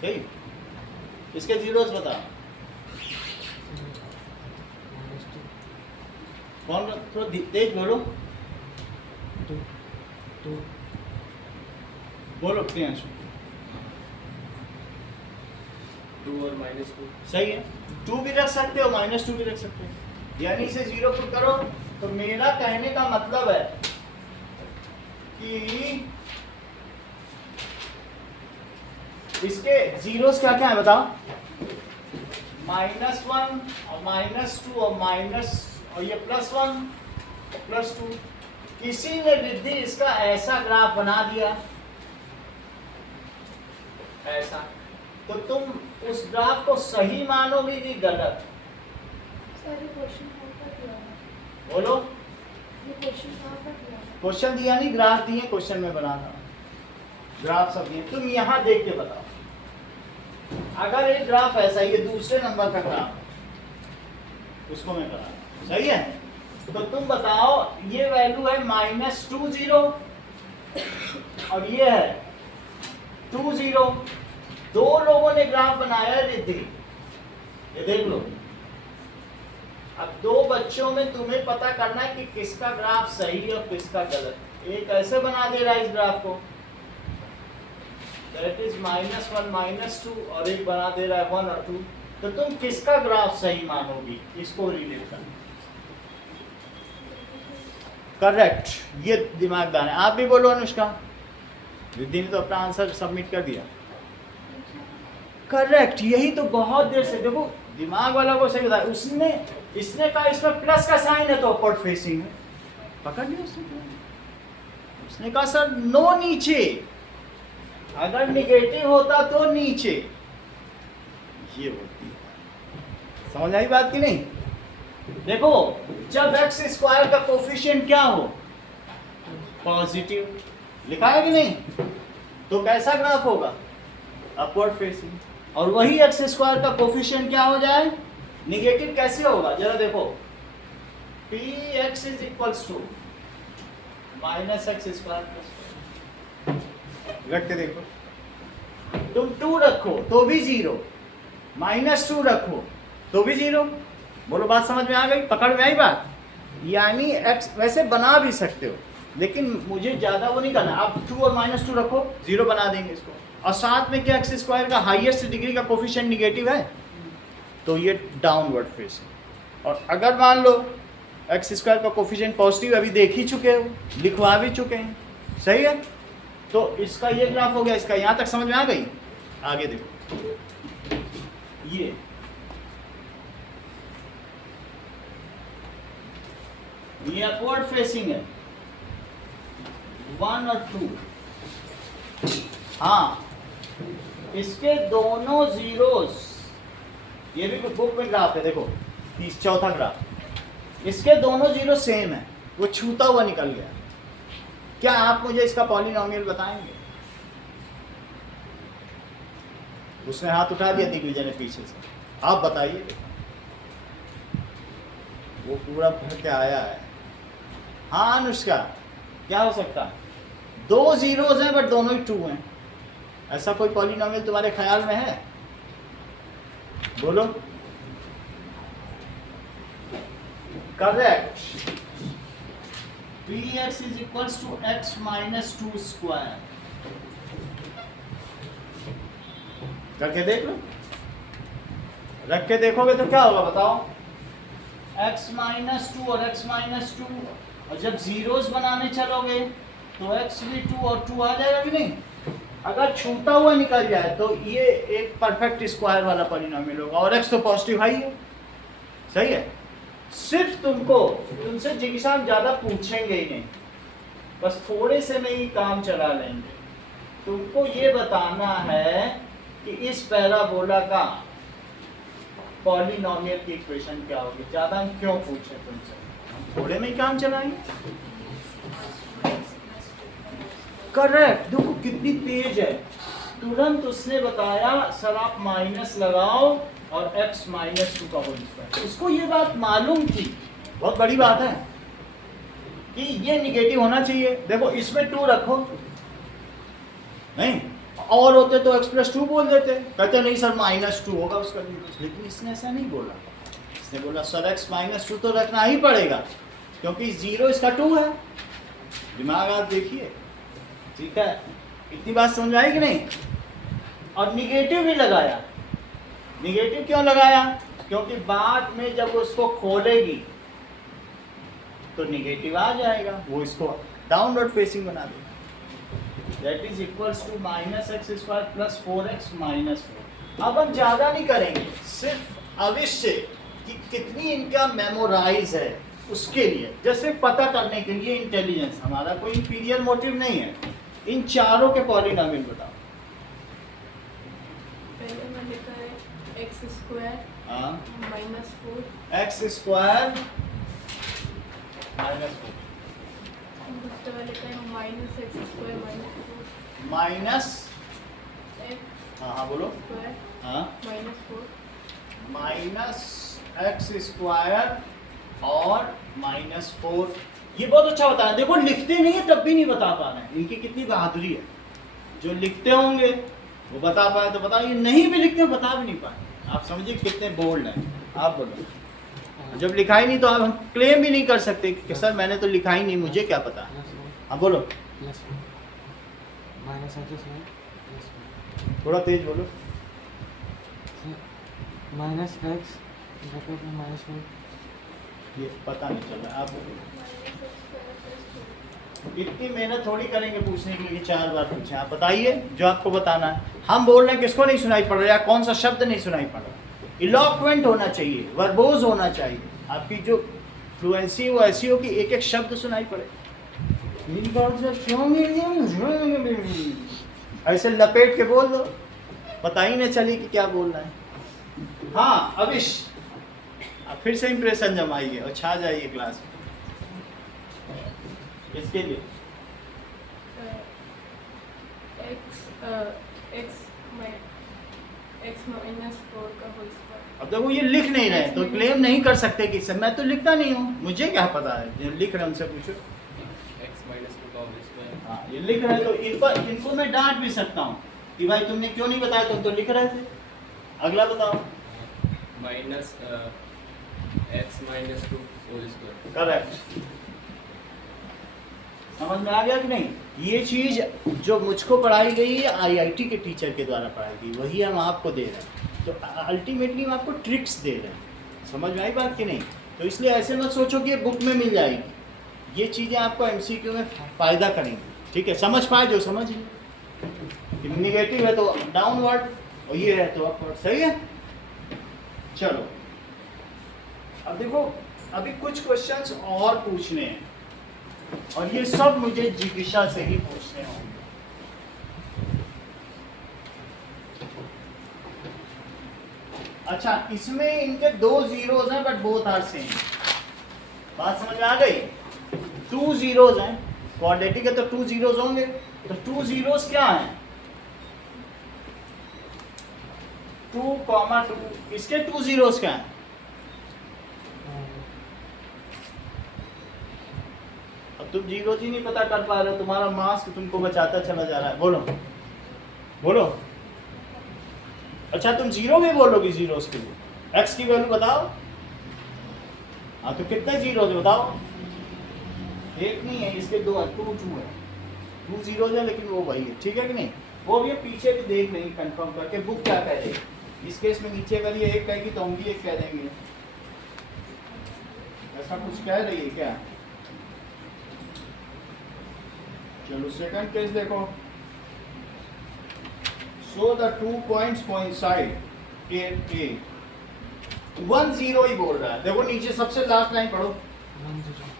ठीक। इसके जीरोस बता, कौन, थोड़ा तेज बोलो, बोलो प्रियांशु। 2 और -2 सही है, 2 भी रख सकते हो, -2 भी रख सकते हो, यानी इसे 0 पुट करो। तो मेरा कहने का मतलब है कि इसके जीरोस क्या क्या है बताओ, -1 और -2 और और ये +1 +2। किसी ने रिद्धि इसका ऐसा ग्राफ बना दिया, ऐसा, तो तुम उस ग्राफ को सही मानोगे कि गलत। सर ये क्वेश्चन कहाँ पर दिया है? बोलो, ये क्वेश्चन कहाँ पर दिया है? क्वेश्चन दिया नहीं, ग्राफ दिए, क्वेश्चन में बनाना, ग्राफ सब दिए, तुम यहाँ देख के बताओ। अगर एक ग्राफ ऐसा ये दूसरे नंबर का ग्राफ है, उसको मैं करा सही है, तो तुम बताओ ये वैल्यू है -20 और ये है 20। दो लोगों ने ग्राफ बनाया है रिद्धि, ये देख लो। अब दो बच्चों में तुम्हें पता करना है कि किसका ग्राफ सही है और किसका गलत। एक ऐसे बना दे रहा है इस ग्राफ को, दैट इज -1 -2, और एक बना दे रहा है 1 और 2। तो तुम किसका ग्राफ सही मानोगी, इसको रिलेट करना। करेक्ट, ये दिमागदार है। आप भी बोलो अनुष्का। रिद्धि ने तो अपना आंसर सबमिट कर दिया। करेक्ट, यही तो बहुत देर से देखो दिमाग वाला को सही बताया उसने। इसने कहा इसमें प्लस का साइन है तो अपवर्ड फेसिंग है, पकड़ लिया उसने कहा सर नो नीचे, अगर निगेटिव होता तो नीचे। ये होती है, समझ आई बात की नहीं? देखो जब x स्क्वायर का कोफिशिएंट क्या हो, पॉजिटिव, लिखा है कि नहीं, तो कैसा ग्राफ होगा, अपवर्ड फेसिंग। और वही x स्क्वायर का कोफिशिएंट क्या हो जाए, निगेटिव। कैसे होगा जरा देखो, px is equals to -x square plus, रख के देखो। तुम 2 रखो तो भी 0, -2 रखो तो भी 0। बोलो बात समझ में आ गई, पकड़ में आई बात? यानी x वैसे बना भी सकते हो, लेकिन मुझे ज़्यादा वो नहीं करना। आप 2 और -2 रखो, 0 बना देंगे इसको। और साथ में क्या x स्क्वायर का हाईएस्ट डिग्री का कोफिशिएंट निगेटिव है, तो ये डाउनवर्ड फेसिंग। और अगर मान लो x स्क्वायर का कोफिशिएंट पॉजिटिव, अभी देख ही चुके हो, लिखवा भी चुके हैं, सही है। तो इसका ये ग्राफ हो गया, इसका यहाँ तक समझ में आ गई। आगे देखो, ये अपवर्ड फेसिंग है 1 और 2। हाँ, इसके दोनों जीरोस, ये भी बुक में ग्राफ है देखो, चौथा ग्राफ, इसके दोनों जीरो सेम है, वो छूता हुआ निकल गया। क्या आप मुझे इसका पॉलिनोमियल बताएंगे? उसने हाथ उठा दिया दिग्विजय ने पीछे से, आप बताइए। वो पूरा भर के आया है। हाँ अनुष्का, क्या हो सकता है? 2 जीरोज हैं बट दोनों ही 2 हैं, ऐसा कोई पॉलिनोमियल तुम्हारे ख्याल में है? बोलो। Correct, px is equals to x minus 2 square। करके देख लो, रख के देखोगे तो क्या होगा बताओ? x minus 2 और x minus 2, और जब जीरोस बनाने चलोगे तो x भी 2 और 2 आ जाएगा कि नहीं? अगर छूटा हुआ निकल जाए तो ये एक परफेक्ट स्क्वायर वाला पॉलिनोमियल होगा, और x तो पॉजिटिव हाई है, सही है। सिर्फ तुमसे जिज्ञासा ज्यादा पूछेंगे ही नहीं, बस थोड़े से में ही काम चला लेंगे। तुमको ये बताना है कि इस पैराबोला का पॉलिनोमियल की इक्वेशन क्या होगी। ज्यादा क्यों पूछे तुमसे, हम थोड़े में ही काम चलाएंगे। करेक्ट, देखो कितनी तेज है, तुरंत उसने बताया सर आप माइनस लगाओ और x -2 का होल स्क्वायर। उसको ये बात मालूम थी, बहुत बड़ी बात है, कि ये निगेटिव होना चाहिए। देखो इसमें 2 रखो, नहीं और होते तो x + 2 बोल देते, कहते नहीं सर -2 होगा उसका, लेकिन इसने ऐसा नहीं बोला। इसने बोला सर x -2 तो रखना ही पड़ेगा, क्योंकि 0 इसका 2 है। दिमाग आप देखिए, ठीक है, इतनी बात समझ आई कि नहीं? और निगेटिव भी लगाया। निगेटिव क्यों लगाया? क्योंकि बाद में जब उसको खोलेगी तो निगेटिव आ जाएगा, वो इसको डाउनवर्ड फेसिंग बना देगा। That is equals to -x² + 4x - 4। अब हम ज़्यादा नहीं करेंगे, सिर्फ अवश्य कि कितनी इनका मेमोराइज है उसके लिए, जैसे पता करने के लिए इंटेलिजेंस, हमारा कोई इंफीरियर मोटिव नहीं है। इन चारों के पॉलिनोमियल बताओ। पहले मैंने लिखा है x² हाँ, -4, x² - 4 दूसरा वाला लिखा है -x² -4 माइनस x हाँ हाँ बोलो। स्क्वायर हाँ -4 -x² और -4। ये बहुत अच्छा बताया। देखो लिखते नहीं है तब भी नहीं बता पा रहे हैं, इनकी कितनी बहादुरी है। जो लिखते होंगे वो बता पाए तो बताओ, ये नहीं भी लिखते बता भी नहीं पाए। आप समझिए कितने बोल्ड हैं। आप बोलो। जब लिखा ही नहीं तो हम क्लेम भी नहीं कर सकते कि सर मैंने तो लिखा ही नहीं, मुझे क्या पता। हाँ बोलो, +1 -x² +1 थोड़ा तेज बोलो। -x ब्रैकेट में -4 ये पता नहीं चल रहा। आप बोलो। -x² +2 इतनी मेहनत थोड़ी करेंगे पूछने के लिए 4 बार पूछे। आप बताइए जो आपको बताना है। हम बोल रहे हैं किसको नहीं सुनाई पड़ रहा, या कौन सा शब्द नहीं सुनाई पड़ रहा। इलॉक्वेंट होना चाहिए, वर्बोज होना चाहिए। आपकी जो फ्लुएंसी वो ऐसी हो कि एक एक शब्द सुनाई पड़े। ऐसे लपेट के बोल दो, पता ही नहीं चली कि क्या बोल रहा है। हाँ अविश, आप फिर से इंप्रेशन जमाइए और छा जाइए क्लास में। इसके लिए x-4 का होल स्क्वायर। अब देखो ये लिख नहीं रहे तो क्लेम नहीं कर सकते कि सर मैं तो लिखता नहीं हूँ, मुझे क्या पता है। जो लिख रहे हैं उनसे पूछो। x -2 का होल स्क्वायर। हाँ ये लिख रहे हैं तो इनको मैं डांट भी सकता हूँ कि भाई तुमने क्यों नहीं बताया, तुम तो लिख रहे थे। अगला बताओ। -x -2 whole square. करेक्ट। समझ में आ गया कि नहीं। ये चीज जो मुझको पढ़ाई गई है आईआईटी के टीचर के द्वारा पढ़ाई गई, वही हम आपको दे रहे हैं। तो अल्टीमेटली हम आपको ट्रिक्स दे रहे हैं। समझ में आई बात कि नहीं। तो इसलिए ऐसे मत सोचो कि ये बुक में मिल जाएगी। ये चीज़ें आपको एमसीक्यू में फ़ायदा करेंगी। ठीक है, समझ पाए जो समझ ली। निगेटिव है तो डाउनवर्ड और ये है तो अपवर्ड। सही है। चलो अब देखो, अभी कुछ क्वेश्चंस और पूछने हैं और ये सब मुझे जिज्ञासा से ही पूछने होंगे। अच्छा, इसमें इनके 2 जीरोज हैं बट बोथ आर सेम। बात समझ में आ गई। 2 जीरोज हैं, क्वाड्रेटिक है तो 2 जीरोज होंगे। तो 2 जीरोज क्या हैं? 2,2। इसके 2 जीरोज क्या हैं? अब तुम जीरोज ही नहीं पता कर पा रहे हो, तुम्हारा मास्क तुमको बचाता चला जा रहा है। बोलो बोलो। अच्छा तुम जीरो भी बोलोगे जीरोज के लिए। एक्स की वैल्यू बताओ। हाँ तो कितने जीरोज बताओ। एक नहीं है, इसके 2 है। 2 है। 2 जीरोज है लेकिन वो वही है। ठीक है कि नहीं। वो भी पीछे भी देख लेंगे कंफर्म करके बुक क्या कह रही है। इस केस में नीचे करिए, एक कहेगी तो हम भी एक कह देंगे। ऐसा कुछ कह रही है क्या? चलो सेकंड केस देखो। So the 2 points coincide. A 1 0 ही बोल रहा है। देखो नीचे सबसे लास्ट लाइन पढ़ो।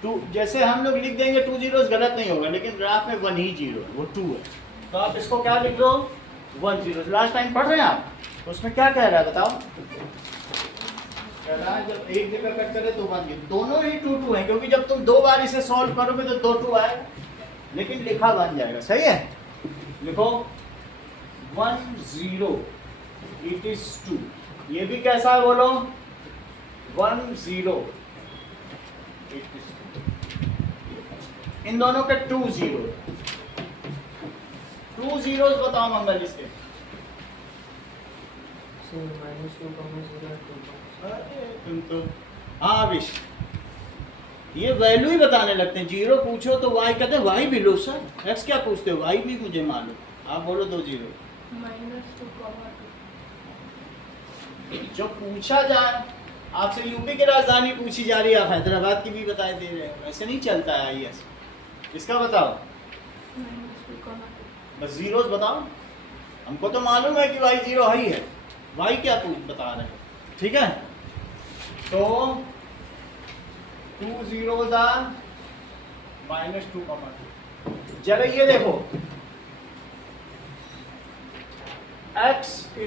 2 जैसे हम लोग लिख देंगे 2 जीरोस गलत नहीं होगा, लेकिन ग्राफ में 1 ही जीरो है, वो 2 है। तो आप इसको क्या लिख दो? 1 0। लास्ट लाइन पढ़ रहे हैं आप, तो उसमें क्या कह रहा है बताओ। कह रहा है जब एक जगह कट करे तो 1 0। दोनों ही 2 2 है, क्योंकि जब तुम 2 बार इसे सॉल्व करोगे तो 2 2 आएगा, लेकिन लिखा बन जाएगा। सही है। लिखो 1 0 इट इज 2। ये भी कैसा है बोलो? 1 0 इट इज 2। इन दोनों के 2 0। 2 जीरोस बताओ मंगल इसके। -2 -0 अरे तुम तो हाँ अभिष, ये वैल्यू ही बताने लगते हैं। जीरो पूछो तो वाई कहते हैं वाई भी लो सर। एक्स क्या पूछते हो? वाई भी मुझे मालूम। आप बोलो 2 जीरो। -2, जो पूछा जाए आपसे, यूपी की राजधानी पूछी जा रही है, आप हैदराबाद की भी बताए दे रहे हैं। ऐसे नहीं चलता है आईएएस। इसका बताओ। -2, बस जीरोस बताओ। हमको तो मालूम है कि वाई 0 ही है। वाई क्या बता रहे हैं। ठीक है, तो 2 zeros are -2, जरा ये देखो x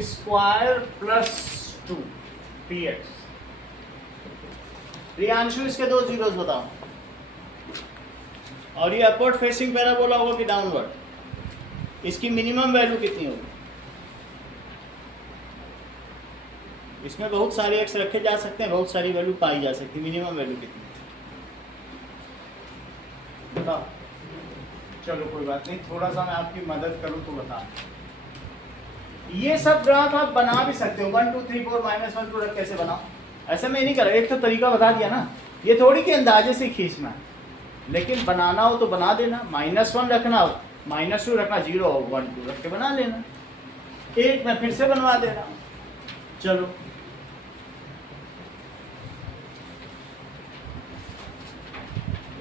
square plus 2 px। Priyanshu इसके 2 जीरोस बताओ। और ये अपवर्ड फेसिंग पैराबोला होगा कि डाउनवर्ड? इसकी मिनिमम वैल्यू कितनी होगी? इसमें बहुत सारे एक्स रखे जा सकते हैं, बहुत सारी वैल्यू पाई जा सकती है। मिनिमम वैल्यू कितनी बताओ? चलो कोई बात नहीं, थोड़ा सा मैं आपकी मदद करूं तो बता। ये सब ग्राफ आप बना भी सकते हो, 1 2 3 4 -1 2 रख कैसे बनाओ, ऐसे में नहीं करा, एक तो तरीका बता दिया ना, ये थोड़ी कि अंदाजे से खींचना है, लेकिन बनाना हो तो बना देना। -1 रखना हो, -2 रखना, 0 और 1 2 रख के बना लेना। एक मैं फिर से बनवा दे रहा हूँ, चलो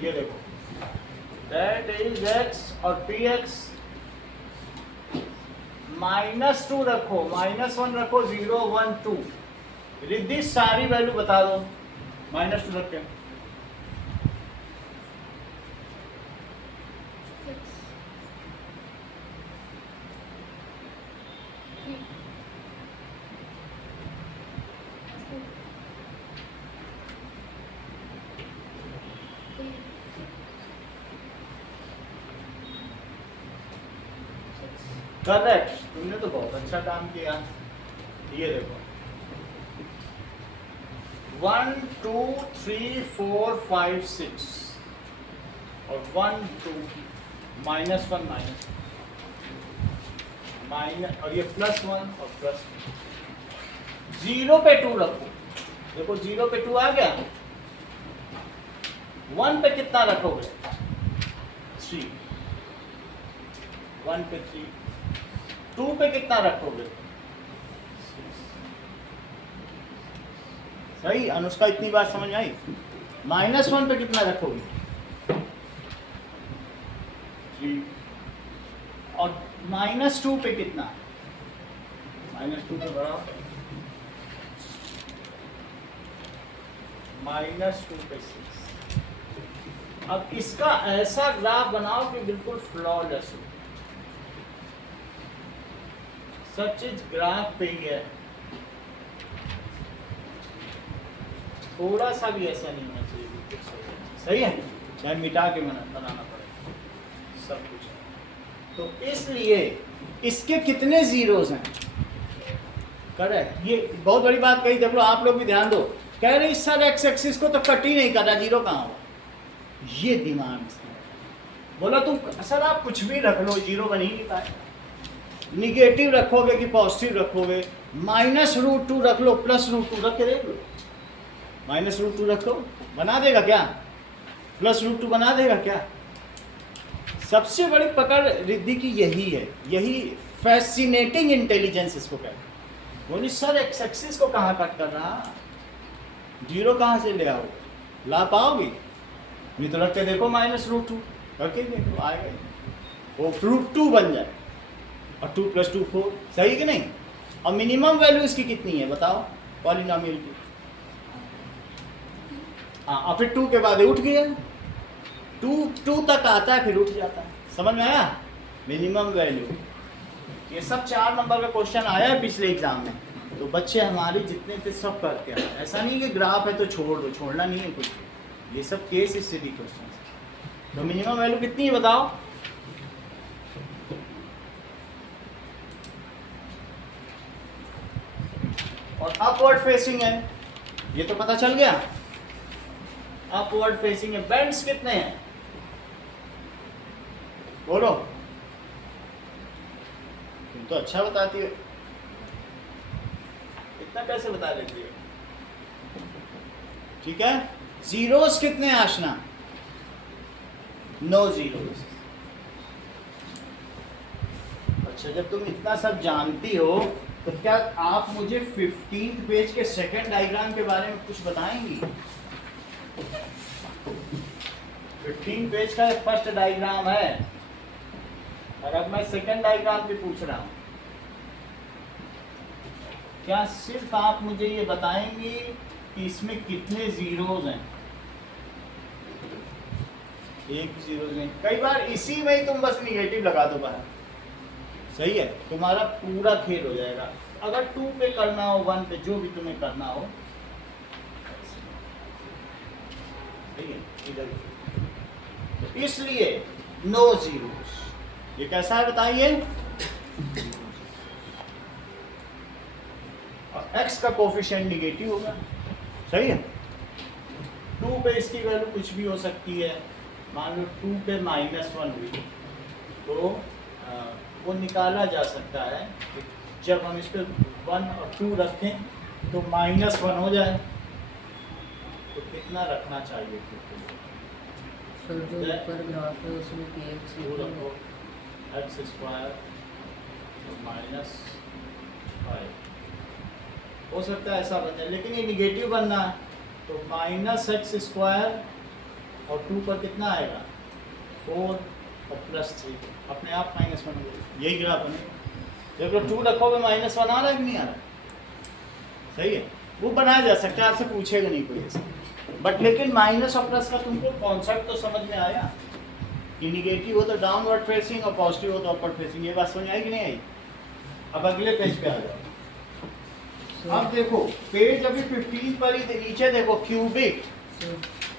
ये देखो, दैट इज x और px, -2 रखो, -1 रखो, 0 1 2, रिद्धि सारी वैल्यू बता दो -2 रख के। 6 करेक्ट, तुमने तो बहुत अच्छा काम किया। ये देखो 1 2 3 4 5 6 और 1 2 -1 माइनस और ये +1 और +1, 0 पे 2 रखो। देखो 0 पे 2 आ गया, 1 पे कितना रखोगे? 3, 1 पे 3, 2 पे कितना रखोगे? 6। सही अनुष्का, इतनी बात समझ में आई? -1 पे कितना रखोगे? 3, और -2 पे कितना? -2 पे बढ़ाओ, -2 पे 6। अब इसका ऐसा ग्राफ बनाओ कि बिल्कुल फ्लॉलेस हो, सच इज ग्राफ पे ही है, थोड़ा सा भी ऐसा नहीं होना चाहिए, बिल्कुल सही है, चाहे मिटा के बनाना पड़े सब कुछ। तो इसलिए इसके कितने जीरोस हैं? करेक्ट, ये बहुत बड़ी बात कही, देख लो आप लोग भी ध्यान दो। कह रहे सर एक्स एक्सिस को तो कट ही नहीं कर रहा, जीरो कहाँ हुआ? ये दिमाग इसमें बोला तुम सर आप कुछ भी रख लो, जीरो बन ही नहीं पाए। निगेटिव रखोगे कि पॉजिटिव रखोगे? -√2 रख लो, +√2 रख के देख लो, -√2 रखो, बना देगा क्या? +√2 बना देगा क्या? सबसे बड़ी पकड़ रिद्धि की यही है, यही फैसिनेटिंग इंटेलिजेंस इसको कहते हैं। बोली सर एक्स एक्सिस को कहाँ कट कर रहा, जीरो कहाँ से ले आओ, ला पाओगे? नहीं तो रख के देखो -√2 करके देखो, आएगा ही। वो √2 बन जाए और 2 + 2 4, सही कि नहीं? और मिनिमम वैल्यू इसकी कितनी है बताओ, पॉलिनोमियल की? हाँ, और फिर 2 के बाद उठ गया, 2 तक आता है फिर उठ जाता है, समझ में आया? मिनिमम वैल्यू, ये सब 4 नंबर का क्वेश्चन आया है पिछले एग्जाम में, तो बच्चे हमारे जितने थे सब करके आए। ऐसा नहीं कि ग्राफ है तो छोड़ दो, छोड़ना नहीं है कुछ, ये सब केस स्टडी क्वेश्चन। तो मिनिमम वैल्यू कितनी है बताओ? और अपवर्ड फेसिंग है, ये तो पता चल गया, अपवर्ड फेसिंग है। बेंड्स कितने हैं बोलो? तुम तो अच्छा बताती हो, इतना कैसे बता देती हो? ठीक है, जीरोस कितने हैं आशना? No zeros. अच्छा, जब तुम इतना सब जानती हो तो क्या आप मुझे 15th पेज के सेकंड डायग्राम के बारे में कुछ बताएंगी? 15 पेज का फर्स्ट डायग्राम है और अब मैं सेकंड डायग्राम भी पूछ रहा हूं। क्या सिर्फ आप मुझे ये बताएंगी कि इसमें कितने जीरोज हैं? एक भी जीरो नहीं। कई बार इसी में ही तुम बस निगेटिव लगा दो बाहर, सही है, तुम्हारा पूरा खेल हो जाएगा। अगर 2 पे करना हो, 1 पे, जो भी तुम्हें करना हो, सही है, इधर। तो इसलिए नो जीरोस। ये कैसा है बताइए? और x का कोफिशिएंट निगेटिव होगा, सही है। 2 पे इसकी वैल्यू कुछ भी हो सकती है, मान लो 2 पे -1 हुई तो वो निकाला जा सकता है कि जब हम इस पर 1 और 2 रखें तो -1 हो जाए, तो कितना रखना चाहिए? सर जो ऊपर ग्राफ है उसमें px टू रखो, एक्स स्क्वायर -5 हो सकता है ऐसा बन जाए, लेकिन ये निगेटिव बनना है तो -x स्क्वायर और 2 पर कितना आएगा 4 और +3 अपने आप -1 हो जाएगा, यही ग्राफ बनेगा। जब 2 रखोगे -1 आ रहा है कि नहीं आ रहा? सही है, वो बनाया जा सकता है, आपसे पूछेगा नहीं कोई ऐसा, बट लेकिन माइनस और प्लस का तुमको कॉन्सेप्ट तो समझ में आया कि निगेटिव हो तो डाउनवर्ड फेसिंग और पॉजिटिव हो तो अपवर्ड फेसिंग। ये बात समझ आई कि नहीं आई? अब अगले पेज पे आ जाओ। अब देखो पेज अभी 15 पर ही, नीचे देखो क्यूबिक।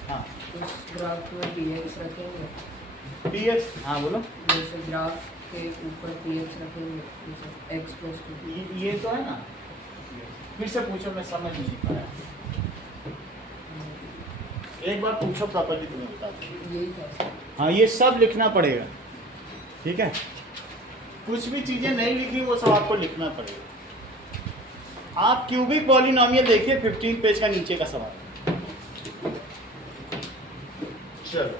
हाँ उस ग्राफ में px रखेंगे, px, हाँ बोलो। जैसे ग्राफ के ऊपर px रखेंगे जैसे x + 2। ये तो है ना, फिर से पूछो, मैं समझ नहीं पाया, एक बार पूछो प्रॉपर्ली, तुम्हें बता दूं। यही था सर। हाँ ये सब लिखना पड़ेगा, ठीक है, कुछ भी चीजें नहीं लिखी वो सब आपको लिखना पड़ेगा। आप क्यूबिक पॉलिनोमियल देखिए 15 पेज का नीचे का सवाल। चलो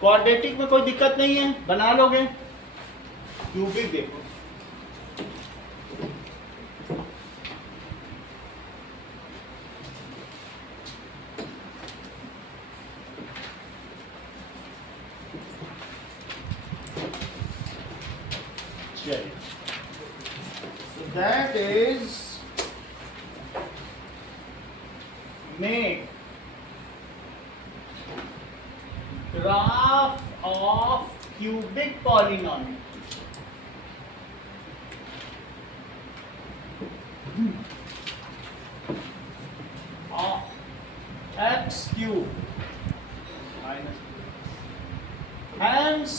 क्वाड्रेटिक में कोई दिक्कत नहीं है, बना लोगे। क्यूबिक देखो, चलिए, so that is make graph of cubic polynomial. X cube minus, hence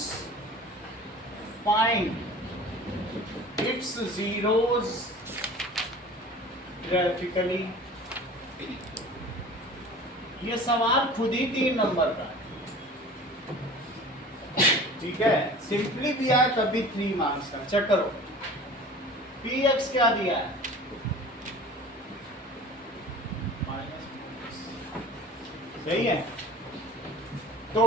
find its zeros graphically। ये सवाल खुद ही 3 नंबर का है, ठीक है, सिंपली भी आया तब भी 3 मार्क्स का। चेक करो px क्या दिया है, सही है, तो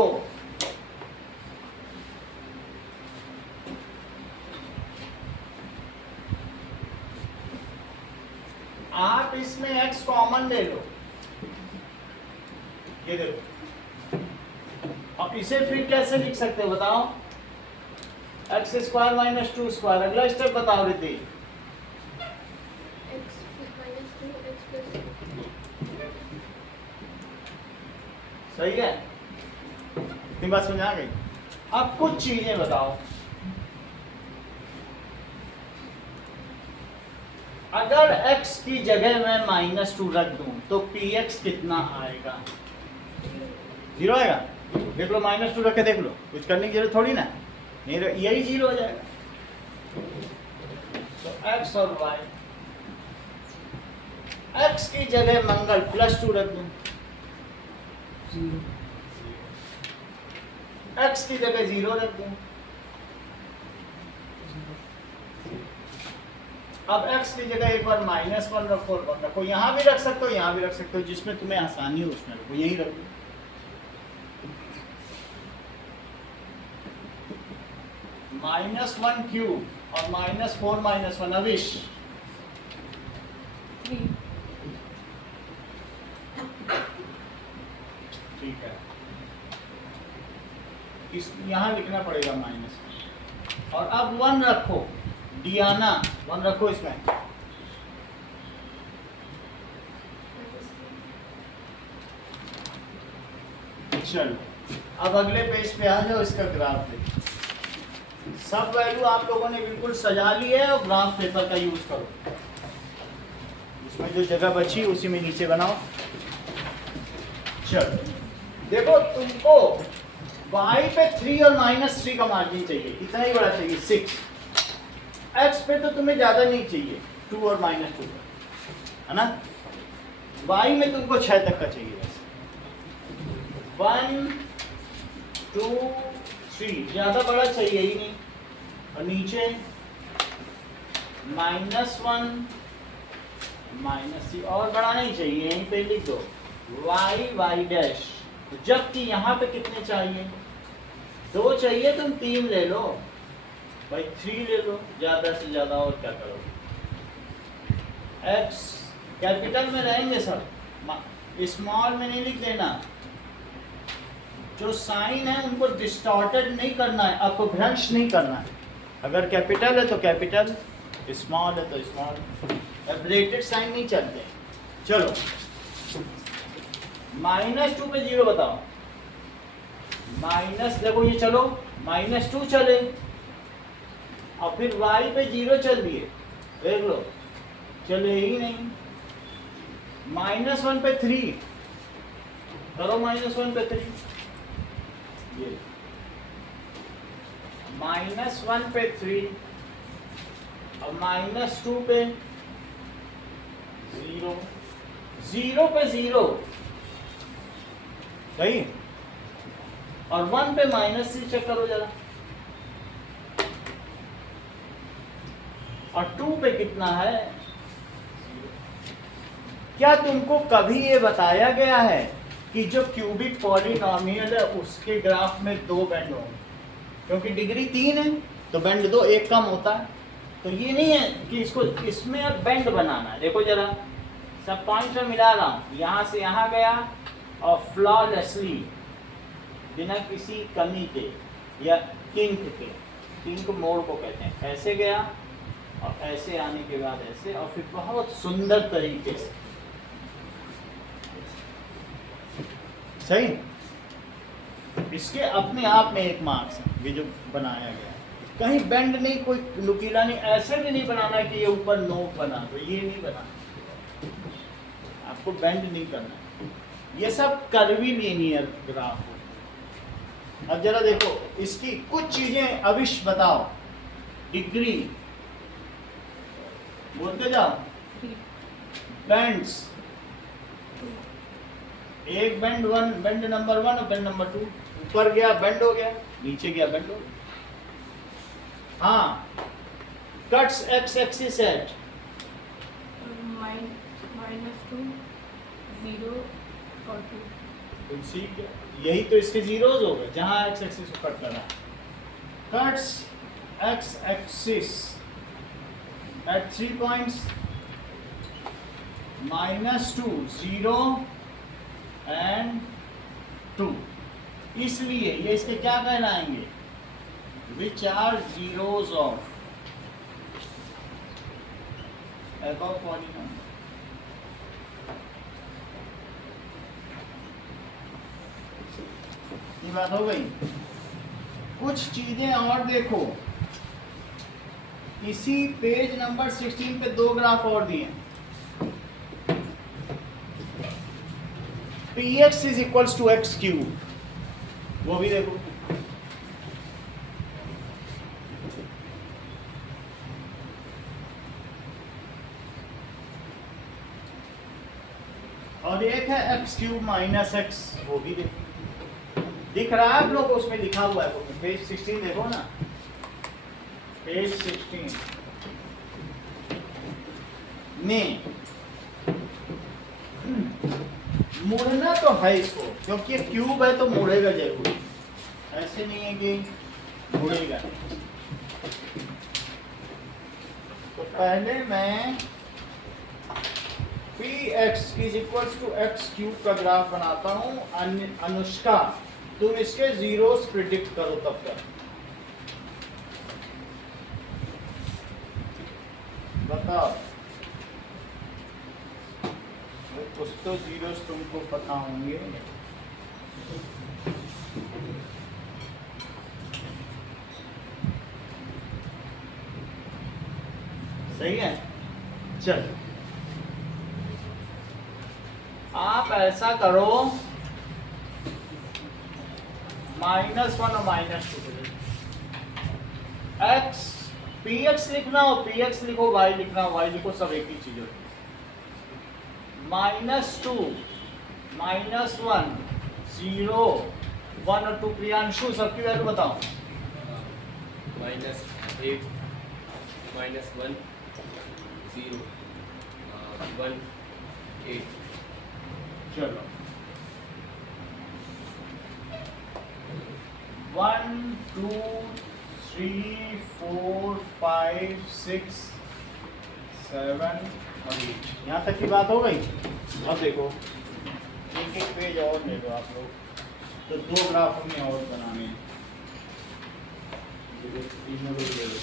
आप इसमें x कॉमन ले लो, ये देखो, अब इसे फिर कैसे लिख सकते हो बताओ? x square minus 2 square. अगला स्टेप बताओ रिद्धि। x - 2 x + सही है, इतनी बात समझ आ गई। अब कुछ चीजें बताओ, अगर x की जगह मैं -2 रख दूं तो px कितना आएगा? 0 आएगा। देख लो, -2 रख के देख लो, कुछ करने की जरूरत थोड़ी ना, नहीं यही 0 हो जाएगा। तो x और y, x की जगह मंगल +2 रख दूं, 0 x की जगह 0 रख दूं, अब x की जगह एक बार -1 रखो और 1 रखो, यहाँ भी रख सकते हो, यहाँ भी रख सकते हो, जिसमें तुम्हें आसानी हो उसमें रखो, यही रखो। -1 क्यूब और -4 -1 अविश, 3 ठीक है, इस यहाँ लिखना पड़ेगा -1 और अब 1 रखो, डियाना 1 रखो इसमें, चलो अब अगले पेज पे आ जाओ, इसका ग्राफ देखो। सब वैल्यू आप लोगों ने बिल्कुल सजा ली है और ग्राफ पेपर का यूज करो, इसमें जो जगह बची उसी में नीचे बनाओ। चलो देखो, तुमको y पे 3 और -3 का मार्जिन चाहिए, कितना ही बड़ा चाहिए 6। x पे तो तुम्हें ज्यादा नहीं चाहिए, 2 और -2 का। है ना। y में तुमको 6 तक का चाहिए बस, 1 2 3, ज्यादा बड़ा चाहिए ही नहीं। और नीचे -1 -3, और बड़ा नहीं चाहिए, यहीं पे लिख दो y डैश। जबकि यहाँ पे कितने चाहिए, 2 चाहिए, तुम 3 ले लो भाई, 3 ले लो ज्यादा से ज्यादा, और क्या करोगे। x कैपिटल में रहेंगे सब, स्मॉल में नहीं लिख देना। जो साइन है उनको डिस्टॉर्टेड नहीं करना है, अपभ्रंश नहीं करना है। अगर कैपिटल है तो कैपिटल, स्मॉल है तो स्मॉल, एब्रेटेड साइन नहीं चलते। चलो -2 पे 0 बताओ, माइनस, देखो ये चलो -2 चले, और फिर y पे 0 चल दिए, देख लो चले ही नहीं। -1 पे 3 करो, -1 पे 3, ये -1 पे 3 और -2 पे 0, 0 पे 0 सही, और 1 पे -3 चेक करो जरा, और 2 पे कितना है। क्या तुमको कभी ये बताया गया है कि जो क्यूबिक पॉलिनॉमियल है उसके ग्राफ में 2 बेंड होंगे? क्योंकि डिग्री 3 है तो बेंड 2, एक कम होता है। तो ये नहीं है कि इसको इसमें अब बेंड बनाना है। देखो जरा, सब पॉइंट्स में मिला रहा हूँ, यहाँ से यहाँ गया और फ्लॉलेसली, बिना किसी कमी के या किंक के, किंक मोड़ को कहते हैं, ऐसे गया और ऐसे आने के बाद ऐसे, और फिर बहुत सुंदर तरीके से, सही। इसके अपने आप में एक मार्क्स है, ये जो बनाया गया है, कहीं बेंड नहीं, कोई नुकीला नहीं, ऐसे भी नहीं बनाना कि ये ऊपर नोक बना, तो ये नहीं बनाना, आपको बेंड नहीं करना है। ये सब कर्वी लीनियर ग्राफ है। अब जरा देखो इसकी कुछ चीजें अविश बताओ, डिग्री बोलते जाओ, बेंड्स, एक बेंड 1, बेंड नंबर 1 और बेंड नंबर 2, ऊपर गया बेंड हो गया, नीचे गया बेंड हो गया। हाँ, कट्स एक्स एक्सिस एट -2 0 और 2, तुम सीख गए, यही तो इसके जीरोज हो गए जहां एक्स एक्सिस को कट करना। Cuts x axis at 3 points, -2 0 and 2, इसलिए ये इसके क्या कहलाएंगे, which are zeros of above polynomial। ये बात हो गई। कुछ चीजें और देखो, इसी पेज नंबर 16 पे 2 ग्राफ और दिए, px is equals to x cube, वो भी देखो। और एक है एक्स क्यूब माइनस एक्स, वो भी देखो। दिख रहा है आप लोग को, उसमें लिखा हुआ है, पेज 16 देखो ना, पेज 16 में मुड़ना तो है इसको, क्योंकि ये क्यूब है तो मुड़ेगा जरूर, ऐसे नहीं है कि मुड़ेगा। तो पहले मैं px is equals to x cube का ग्राफ बनाता हूं। अनुष्का, तुम इसके जीरोस प्रिडिक्ट करो तब तक। बताओ, कुछ तो जीरोस तुमको पता होंगे। सही है, चल आप ऐसा करो, -1 और -2, एक्स px लिखना हो px लिखो, y लिखना हो y लिखो, सब एक ही चीज होती है। -2 -1 0 1 और 2 प्रियांशु सबकी वैल्यू बताओ -8 -1 0 1 8 चलो 1 2 3 4 5 6 7 और 8 यहाँ तक की बात हो गई। अब देखो एक एक पेज और ले लो आप लोग, तो 2 ग्राफ हमें और बनाने हैं। देखो, तीनों लोग ले लो।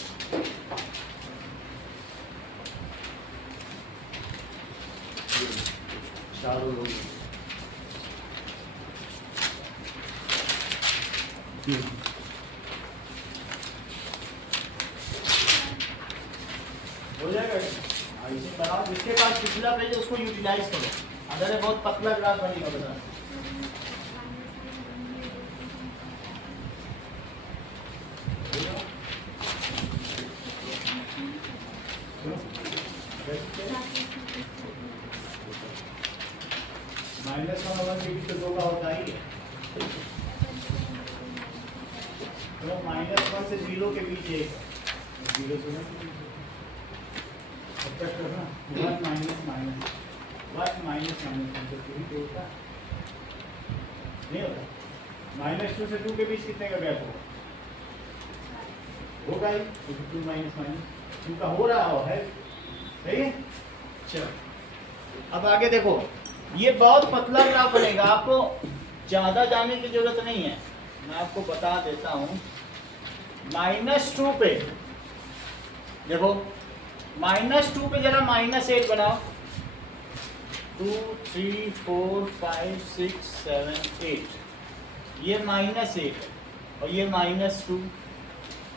चारों लोग हो जाएगा। ऐसे बनाओ, जिसके पास पिछला पेज है उसको यूटिलाइज करो। अगर ये बहुत पतला ग्राफ बनेगा बता -1 और 1 के बीच तो 2 का होता ही है। तो -1 से 0 के बीच 1 0 से 1 करना 1 -1 तो पूरी तो होता नहीं होता। -2 से 2 के बीच कितने का गैप होगा ही, तो 2 -2 का हो रहा है। सही है। चलो अब आगे देखो, ये बहुत पतला ग्राफ बनेगा, आपको ज़्यादा जाने की जरूरत नहीं है, मैं आपको बता देता हूँ। -2 पे देखो, -2 पे जरा -8 बनाओ। 2 3 4 5 6 7 8 ये -8 है और ये -2,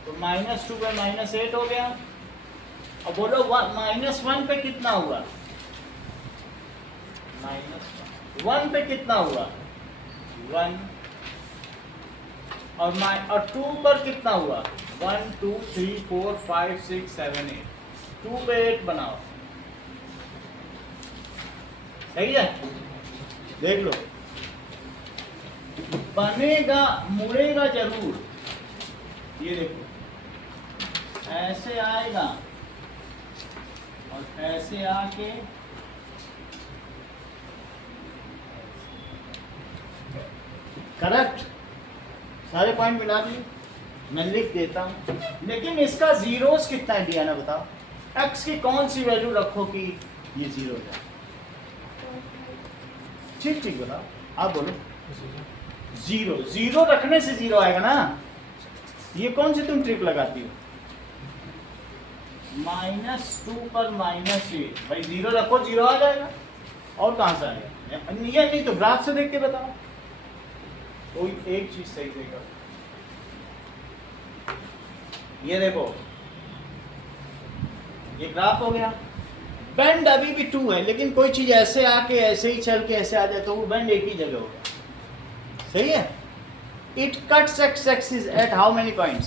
तो -2 पे -8 हो गया। अब बोलो -1 पे कितना हुआ? -1 पे कितना हुआ? 1 और 2 पर कितना हुआ? 1 2 3 4 5 6 7 8 2 पे 8 बनाओ। सही है। देख लो, बनेगा, मुड़ेगा जरूर। ये देखो ऐसे आएगा और ऐसे आके करेक्ट। सारे पॉइंट मिला दिए, मैं लिख देता हूँ। लेकिन इसका जीरोस कितना है दिया ना बताओ। एक्स की कौन सी वैल्यू रखो कि ये 0 जाए? ठीक ठीक बताओ, आप बोलो। 0 रखने से 0 आएगा ना। ये कौन सी तुम ट्रिक लगाती हो? -2 पर -8 भाई 0 रखो 0 आ जाएगा। और कहाँ से आएगा? ये नहीं तो ग्राफ से देख के बताओ। कोई एक चीज सही से करो। ये देखो, ये ग्राफ हो गया। बेंड अभी भी 2 है, लेकिन कोई चीज ऐसे आके ऐसे ही चल के ऐसे आ जाए तो वो बेंड एक ही जगह होगा। सही है। It cuts x axis eight how many points?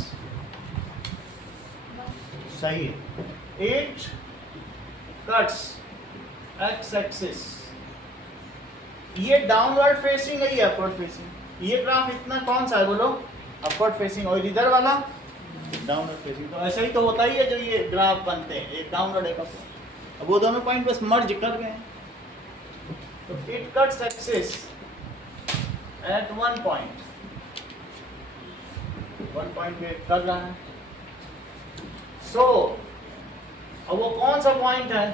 सही है। It cuts x axis. ये डाउनवर्ड फेसिंग है, ये अपवर्ड फेसिंग। ये ग्राफ इतना कौन सा है बोलो? Upward facing. और इधर वाला डाउनवर्ड फेसिंग। तो ऐसा ही तो होता ही है जो ये ग्राफ बनते हैं, एक डाउनवर्ड एक अपवर्ड। अब वो दोनों पॉइंट बस मर्ज कर गए। तो it cuts axis at 1 point. 1 point पे कर रहा है। सो अब वो कौन सा पॉइंट है?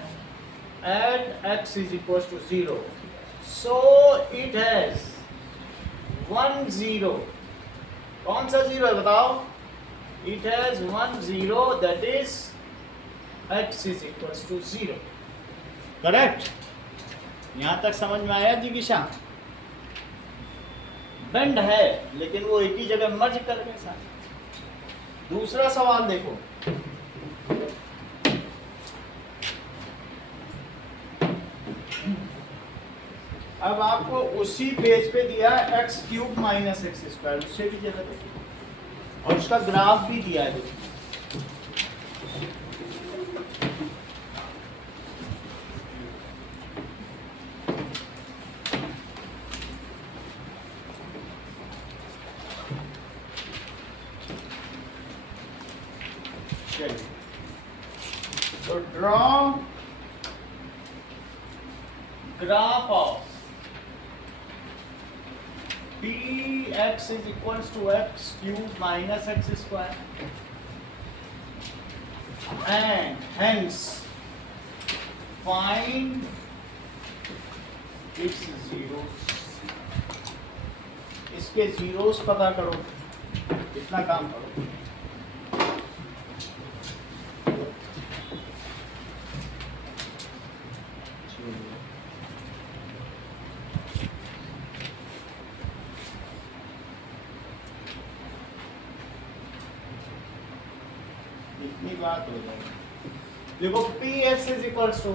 At x is equal to 0। So it has 1 0। कौन सा 0 है बताओ? It has 1 0 that is x is equal to 0। Correct. यहां तक समझ में आया जी किशा? बेंड है लेकिन वो एक ही जगह मर्ज कर गए साथ। दूसरा सवाल देखो, अब आपको उसी पेज पे दिया है x³ - x², उससे भी जगह देखिए और उसका ग्राफ भी दिया है। चलिए, तो draw graph of px is equals to x cube minus x square and hence find its zeros. इसके जीरोस पता करो, इतना काम करो। इतनी बात हो जाएगी। देखो p x is equals to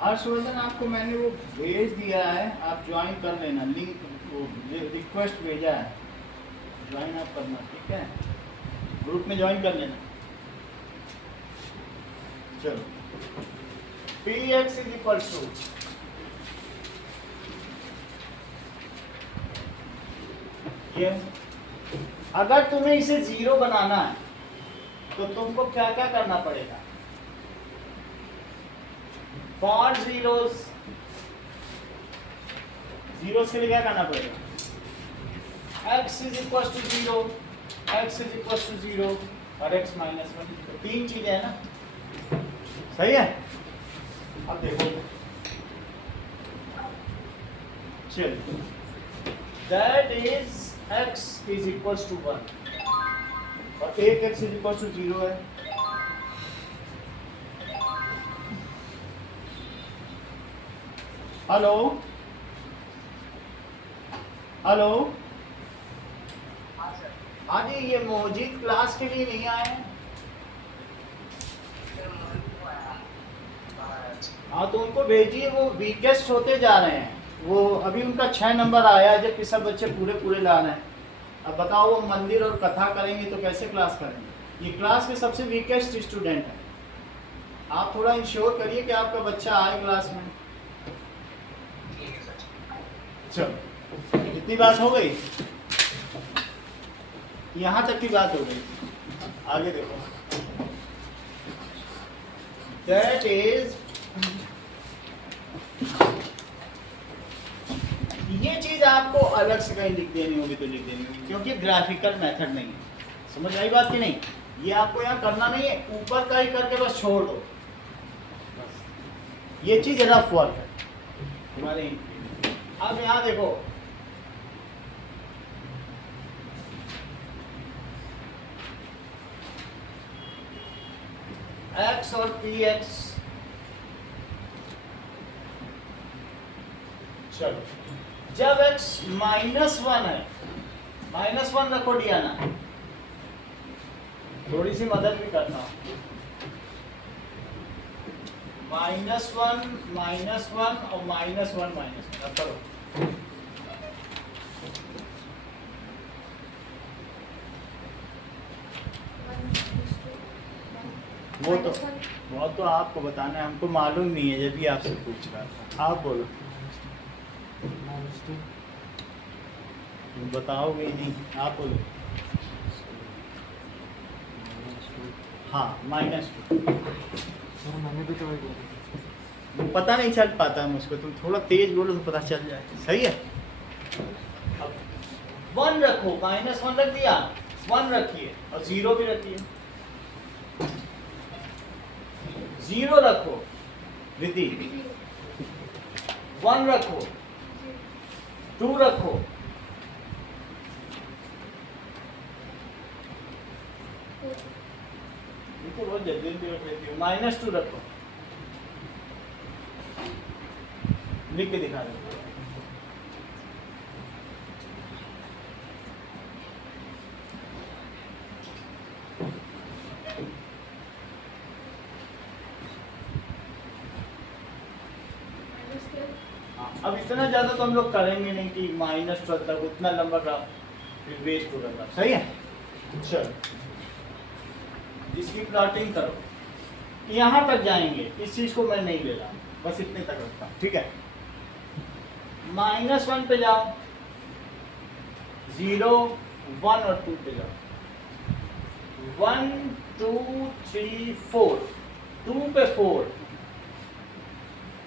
Harshvardhan, आपको मैंने वो भेज दिया है, आप ज्वाइन कर लेना, लिंक वो रिक्वेस्ट भेजा है, ज्वाइन आप करना, ठीक है, ग्रुप में ज्वाइन कर लेना। चलो, P x is equal to ये, अगर तुम्हें इसे जीरो बनाना है तो तुमको क्या क्या करना पड़ेगा? फॉर जीरोस, जीरोस के लिए क्या करना पड़ेगा? x is equal to zero, x is equal to zero और x माइनस वन, तीन चीजें है ना, सही है। अब देखो, चलिए, that is x is equal to one और एक x is equal to zero है। हेलो हेलो, हाँ जी, ये मोहजीद क्लास के लिए नहीं आए हैं? हाँ तो उनको भेजिए, वो वीकेस्ट होते जा रहे हैं, वो अभी उनका 6 नंबर आया है, जबकि सब बच्चे पूरे ला रहे हैं। अब बताओ, वो मंदिर और कथा करेंगे तो कैसे क्लास करेंगे? ये क्लास के सबसे वीकेस्ट स्टूडेंट है। आप थोड़ा इंश्योर करिए कि आपका बच्चा आए क्लास में। चलो, इतनी बात हो गई, यहाँ तक की बात हो गई। आगे देखो, दैट इज, ये चीज आपको अलग से कहीं लिख देनी होगी तो लिख देनी होगी, क्योंकि ग्राफिकल मेथड नहीं है। समझ आई बात की नहीं? ये आपको यहाँ करना नहीं है, ऊपर का ही करके बस छोड़ दो, बस ये चीज रफ वर्क है तुम्हारे। अब यहाँ देखो, x और px, चलो, जब x -1 है, -1 रखो डियाना, थोड़ी सी मदद भी करना, -1 और -1 अब करो। वो तो आपको बताना है, हमको मालूम नहीं है, जब भी आपसे पूछ रहा था। आप बोलो, तुम बताओगे नहीं, आप बोलो। हाँ, -2। सर मैंने भी तो वही बोला। वो पता नहीं चल पाता है मुझको, तुम थोड़ा तेज बोलो तो पता चल जाए, सही है। अब 1 रखो, -1 रख दिया, 1 रखिए और 0 भी रखिए, 0 रखो, विधि 1 रखो, 2 रखो, बहुत जल्दी रख लेती हूँ, -2 रखो, लिख के दिखा दो। अब इतना ज्यादा तो हम लोग करेंगे नहीं कि -12 तक, उतना लंबा ग्राफ फिर वेस्ट होगा, सही है। चलो इसकी प्लॉटिंग करो, यहाँ तक जाएंगे, इस चीज को मैं नहीं ले रहा, बस इतने तक रखता हूँ, ठीक है। -1 पे जाओ, 0 1 और 2 पे जाओ, 1 2 3 4, 2 पे 4,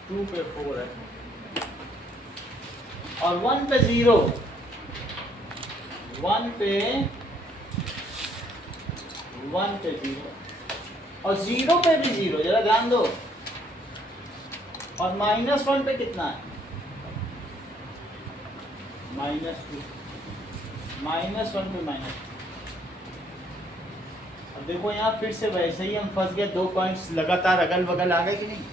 2 पे 4 है, और 1 पे 0, 1 पे 0, और 0 पे भी 0, जरा ध्यान दो। और -1 पे कितना है? -2, -1 पे -2। अब देखो यहाँ फिर से वैसे ही हम फंस गए, 2 पॉइंट्स लगातार अगल बगल आ गए कि नहीं।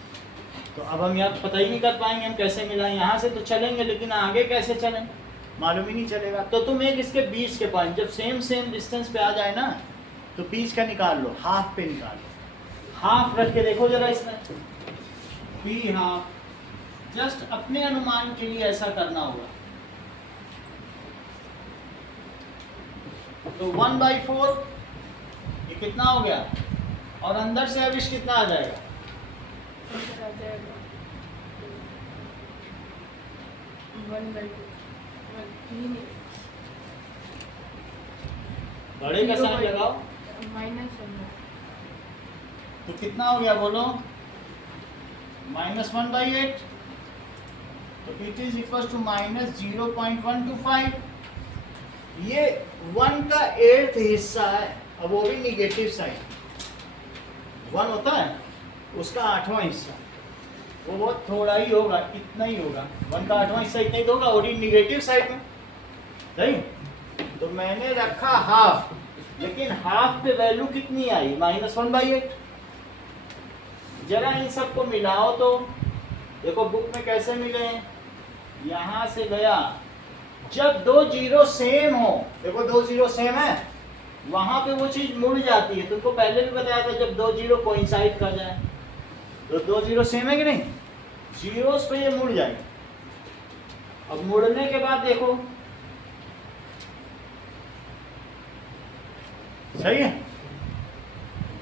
तो अब हम यहाँ पता ही नहीं कर पाएंगे हम कैसे मिलाएं। यहाँ से तो चलेंगे लेकिन आगे कैसे चलें मालूम ही नहीं चलेगा। तो तुम एक इसके बीच के पॉइंट, जब सेम डिस्टेंस पे आ जाए ना, तो बीच का निकाल लो, हाफ पे निकाल लो। हाफ रख के देखो जरा इसमें, p हाफ, जस्ट अपने अनुमान के लिए ऐसा करना होगा। तो 1/4 ये कितना हो गया, और अंदर से अविश कितना आ जाएगा? अंदर आ जाएगा 1/2, बड़े का साइन लगाओ, -1। तो कितना हो गया बोलो? -1/8, तो इट इज इक्वल टू -0.125। ये 1 का 8th हिस्सा है, अब वो भी निगेटिव साइन। 1 होता है उसका 8वां हिस्सा, वो बहुत थोड़ा ही होगा, इतना ही होगा। 1 का 8वां हिस्सा इतना ही तो होगा, और ये निगेटिव साइड में, सही। तो मैंने रखा हाफ, लेकिन हाफ पे वैल्यू कितनी आई? -1/8। जरा इन सबको मिलाओ तो देखो बुक में कैसे मिले हैं। यहाँ से गया, जब 2 0 सेम हो, देखो 2 0 सेम है, वहां पे वो चीज मुड़ जाती है। तुमको पहले भी बताया था, जब 2 0 कोइंसाइड कर जाए, तो 2 0 सेम है कि नहीं, जीरोस पे ये मुड़ जाएगी। अब मुड़ने के बाद देखो, सही है,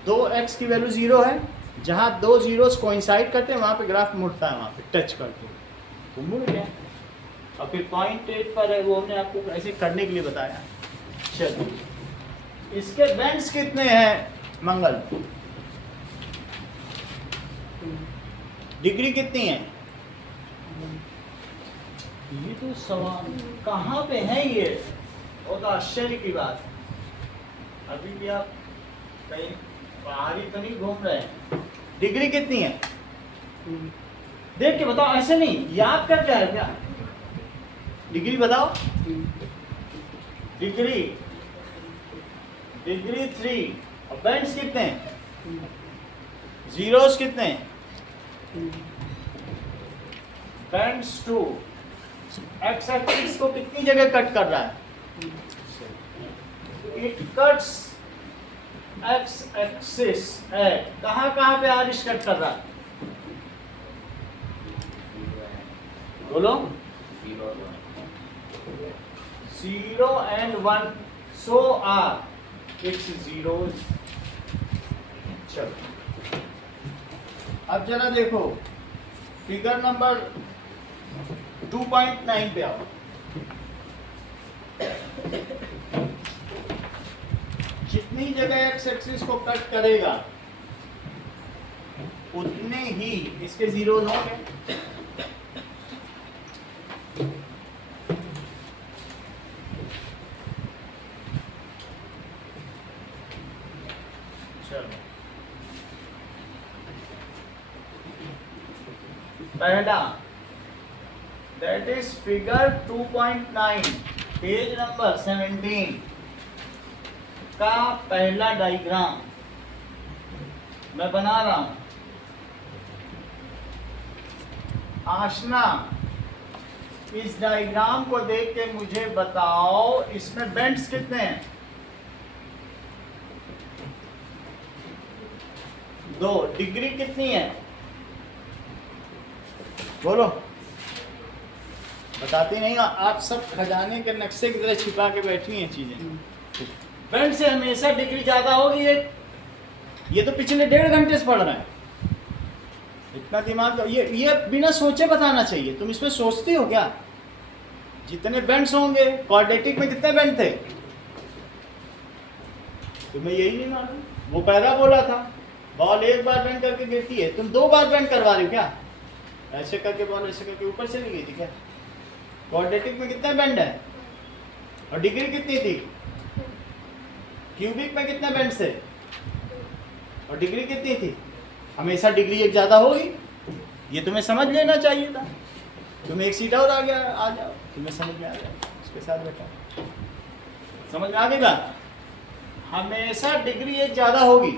2x की वैल्यू 0 है, जहां 2 जीरोस कोइंसाइड करते हैं वहां पे ग्राफ मुड़ता है, वहां पे टच करते तो मुड़ गया। और फिर 0.8 पर है, वो हमने आपको ऐसे करने के लिए बताया। चलो, इसके बेंड्स कितने हैं मंगल? डिग्री कितनी है? ये तो सवाल कहाँ पे है ये, वो तो आश्चर्य की बात। अभी भी आप कहीं बाहर ही तो नहीं घूम रहे हैं। डिग्री कितनी है देख के बताओ, ऐसे नहीं याद कर जाए क्या? डिग्री बताओ। डिग्री 3, और बेंड्स कितने? जीरोस कितने? बेंड्स 2। एक्स एक्सिस को कितनी जगह कट कर रहा है? इट कट्स एक्स एक्सिस है, कहाँ कहाँ पे आरिश कट कर रहा है? बोलो। 0 and 1, so are its zeros। चलो अब जरा देखो, फिगर नंबर 2.9 पे आओ। जितनी जगह एक्स एक्सिस को कट करेगा उतने ही इसके जीरोस होंगे। चलो, पहला, that is figure 2.9, page number 17 का पहला डायग्राम मैं बना रहा हूं। आशना, इस डायग्राम को देख के मुझे बताओ, इसमें बेंड्स कितने हैं? 2। डिग्री कितनी है? बोलो। बताती नहीं हो आप, सब खजाने के नक्शे की तरह छिपा के बैठी हैं चीजें। बेंड से हमेशा डिग्री ज्यादा होगी एक। ये तो पिछले 1.5 घंटे से पढ़ रहे हैं। इतना दिमाग ये बिना सोचे बताना चाहिए। तुम इसमें सोचती हो क्या? जितने बेंड्स होंगे, क्वाड्रेटिक में कितने बेंड थे? तुम्हें यही नहीं मालूम? वो पहला बोला था बॉल एक बार बेंड करके गिरती है, तुम 2 बार बेंड करवा रहे हो क्या? ऐसे करके बॉल ऐसे करके ऊपर चली गई थी क्या? क्वाड्रेटिक में कितने बेंड है और डिग्री कितनी थी? क्यूबिक में कितने बेंड थे और डिग्री कितनी थी? हमेशा डिग्री एक ज्यादा होगी। ये तुम्हें समझ लेना चाहिए था। तुम एक सीट और आ जाओ, तुम्हें समझ में आ जाए। उसके साथ बैठा, समझ में आ गई बात? हमेशा डिग्री एक ज्यादा होगी।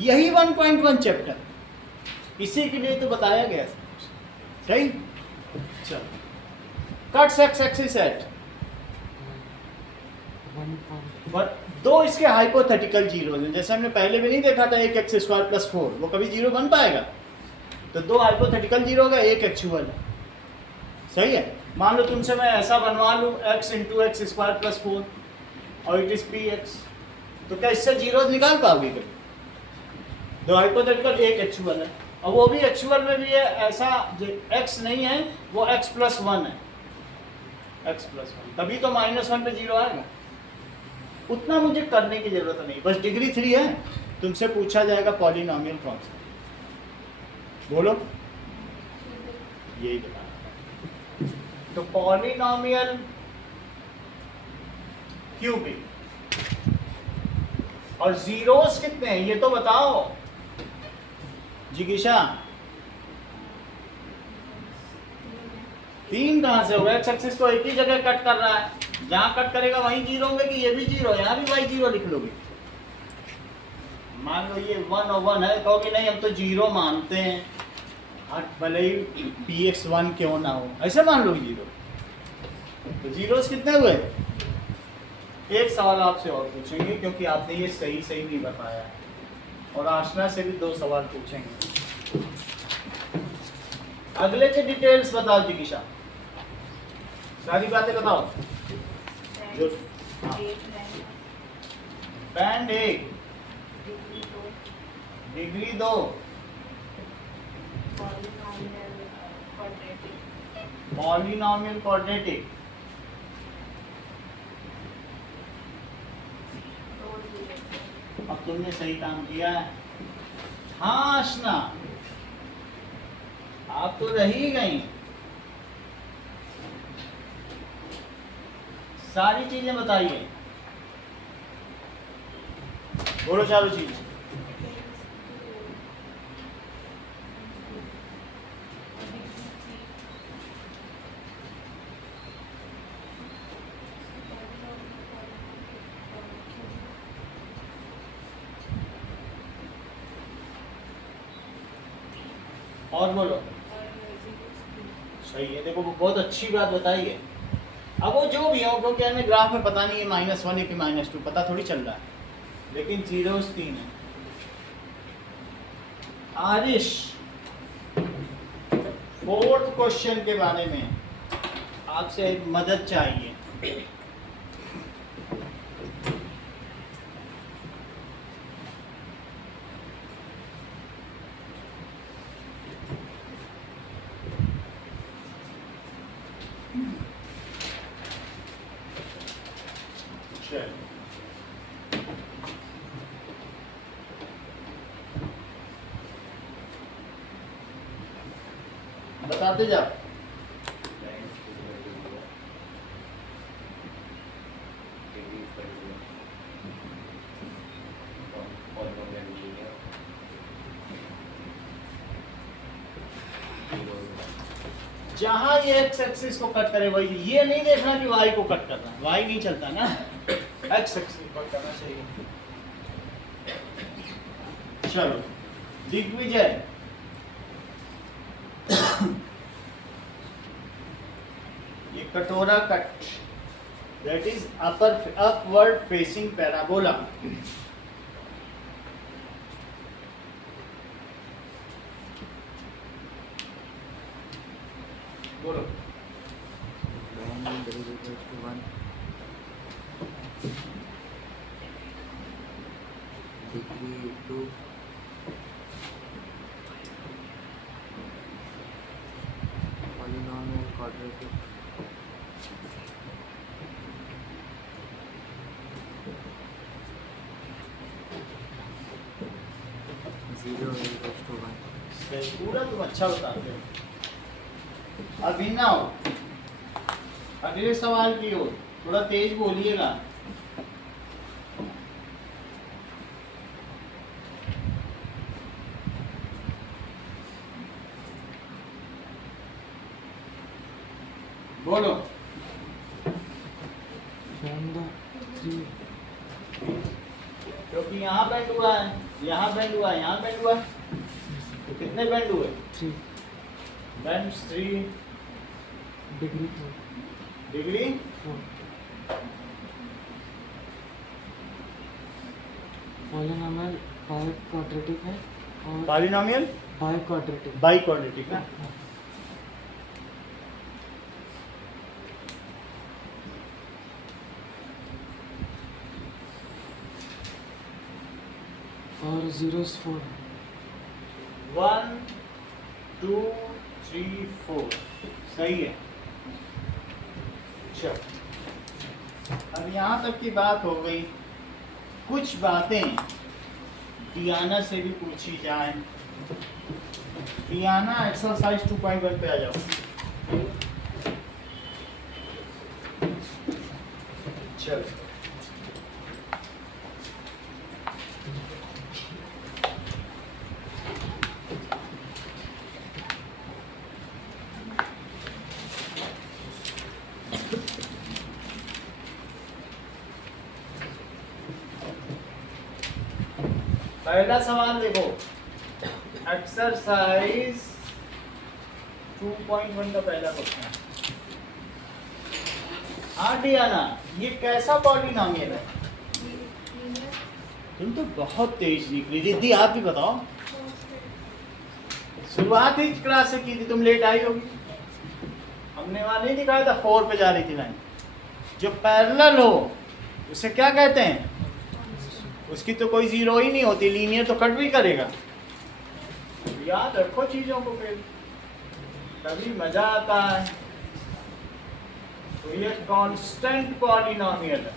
यही 1.1 चैप्टर, इसी के लिए तो बताया गया। सही? चलो, कट्स एक्स एक्सिस एट 1 पर 2 इसके हाइपोथेटिकल जीरो हैं। जैसे हमने पहले भी नहीं देखा था 1x² + 4, वो कभी जीरो बन पाएगा? तो 2 हाइपोथेटिकल जीरो का, 1 एक्चुअल है। सही है? मान लो तुमसे मैं ऐसा बनवा लूँ x × x² + 4 और इट इज px, तो क्या इससे जीरो निकाल पाओगे कभी? 2 हाइपोथेटिकल, 1 एक्चुअल है। और वो भी एक्चुअल में भी है ऐसा, जो x नहीं है वो x + 1 है, x + 1, तभी तो -1 पे जीरो आएगा। उतना मुझे करने की जरूरत नहीं, बस डिग्री 3 है। तुमसे पूछा जाएगा पॉलिनॉमियल कौन सा, बोलो, यही बताना। तो पॉलिनॉमियल क्यूबिक और जीरोस कितने हैं ये तो बताओ जिगीशा। 3 कहां से होगा? एक्स एक्सिस तो एक ही जगह कट कर रहा है, जहां कट करेगा वहीं जीरो होंगे कि ये भी जीरो, यहाँ भी वही जीरो लिख लोगे। मान लो ये 1 और 1 है, कहोगे नहीं हम तो जीरो मानते हैं, भले ही px1 क्यों ना हो, ऐसे मान लो जीरो। तो जीरोस कितने हुए? एक सवाल आपसे और पूछेंगे क्योंकि आपने ये सही नहीं बताया, और आशना से भी 2 सवाल पूछेंगे। अगले के डिटेल्स बताओ जिगीशा, सारी बातें बताओ। जो बैंड 1, डिग्री 2, पॉलिनॉमियल क्वाड्रेटिक, अब तुमने सही काम किया है। हाँ आशना, आप तो रही गई, सारी चीजें बताइए, बोलो चारों चीज। और बोलो। सही है, देखो वो बहुत अच्छी बात बताई है। अब वो जो भी हो, क्योंकि हमें ग्राफ में पता नहीं है -1 है कि -2, पता थोड़ी चल रहा है, लेकिन जीरोस 3 है। आरिश, 4th क्वेश्चन के बारे में आपसे एक मदद चाहिए। बताते जाओ। जहां ये एक्स एक्सिस को कट करे वही, ये नहीं देखना कि वाई को कट करना है, वाई नहीं चलता ना, एक्स एक्सिस को कट करना चाहिए। चलो दिग्विजय, ये कटोरा cut, that is upward facing parabola. बोलो। 2 polynomial quadratic zero equals to 1 सही, पूरा तुम अच्छा बताते हो। अभी ना हो अगले सवाल की ओर थोड़ा तेज बोलिएगा। बोलो। lambda 3 क्योंकि यहाँ बेंड हुआ है, यहाँ बेंड हुआ है, यहाँ बेंड हुआ है, तो कितने बेंड हुए? 3 bend 3 degree 4 degree 4 polynomial biquadratic है और पॉलिनोमियल biquadratic बाई क्वाड्रेटिक ना। और zeros 4 1 2 3 4 सही है। चलो अब यहाँ तक की बात हो गई। कुछ बातें डियाना से भी पूछी जाए। डियाना एक्सरसाइज 2.1 पे आ जाओ। चलो पहला सवाल देखो, एक्सरसाइज 2.1 का पहला क्वेश्चन। हाँ डियाना, ये कैसा पॉलिनोमियल है? तुम तो बहुत तेज निकली। रिद्धि आप भी बताओ। शुरुआत ही क्लास से की थी, तुम लेट आई होगी। हमने वहां नहीं दिखाया था 4 पे जा रही थी लाइन। जो पैरेलल हो उसे क्या कहते हैं? उसकी तो कोई जीरो ही नहीं होती, लीनियर तो कट भी करेगा। याद रखो चीजों को, फिर तभी मजा आता है। तो ये कांस्टेंट पॉलिनोमियल है।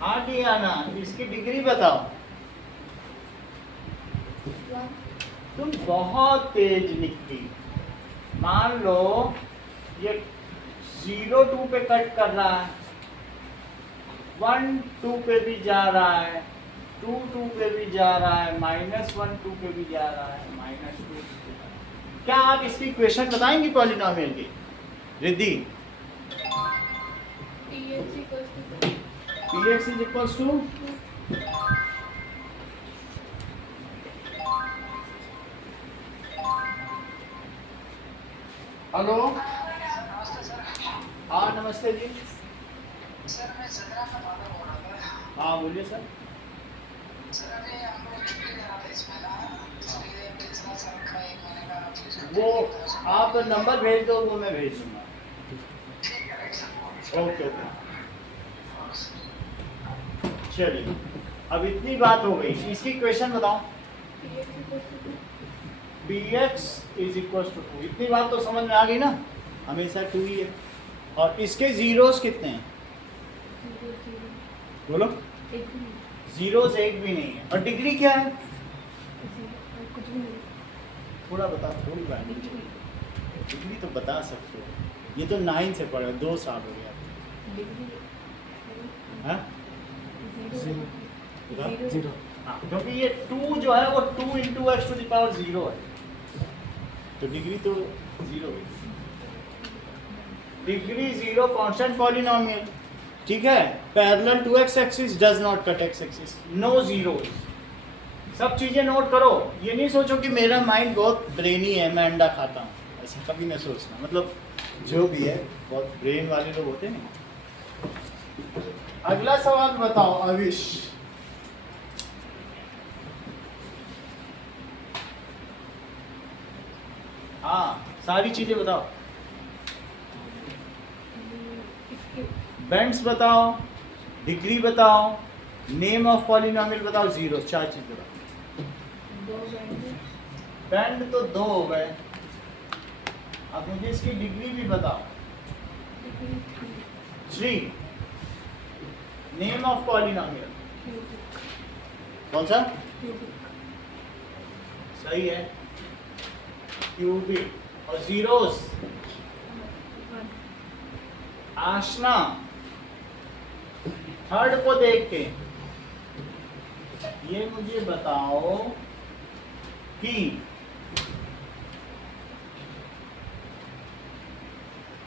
हाँ डियाना, इसकी डिग्री बताओ। तुम बहुत तेज निकली। मान लो ये 0 2 पे कट कर रहा है, 1 2 पे भी जा रहा है, 2 2 पे भी जा रहा है, -1 2 पे भी जा रहा है, -2। क्या आप इसकी इक्वेशन बताएंगी पॉलिनोमियल की? Riddhi, Px is equals to hello. हाँ नमस्ते जी। सर मैं सदरा का बाबा बोल रहा था। हाँ बोलिए सर। सर अभी हम लोग छुट्टी ले रहा था इसमें ना, इसलिए पिछला साल का 1 महीने का फीस वो आप नंबर भेज दो, वो मैं भेज दूंगा। ठीक है राइट सर। ओके ओके चलिए, अब इतनी बात हो गई। इसकी क्वेश्चन बताओ। Px is equal to 2। इतनी बात तो समझ में आ गई ना, हमेशा 2 ही है। और इसके जीरोस कितने हैं? बोलो। जीरोस एक भी नहीं है। और डिग्री क्या है? थोड़ा बता, थोड़ी बात। डिग्री तो बता सकते हो। ये तो 9 से पढ़े, 2 साल हो गया। हाँ? जीरो हाँ, क्योंकि ये 2 जो है वो 2 into x to the power 0 है, तो डिग्री तो 0 है। डिग्री 0 कांस्टेंट पॉलिनोमियल, ठीक है। Parallel to x axis, does not cut x axis, no zeros. सब चीजें नोट करो। ये नहीं सोचो कि मेरा माइंड बहुत ब्रेनी है, मैं अंडा खाता हूँ, ऐसा कभी नहीं सोचना। मतलब जो भी है, बहुत ब्रेन वाले लोग होते हैं। अगला सवाल बताओ अविश। हाँ सारी चीजें बताओ। बेंड्स बताओ, डिग्री बताओ, नेम ऑफ पॉलिनोमियल बताओ, जीरो, चार चीज बताओ। 2 बैंड बैंड तो 2 हो गए, अब मुझे इसकी डिग्री भी बताओ। 3। नेम ऑफ पॉलिनोमियल कौन सा? सही है, क्यूबिक। और जीरोस? आशना, थर्ड को देख के ये मुझे बताओ कि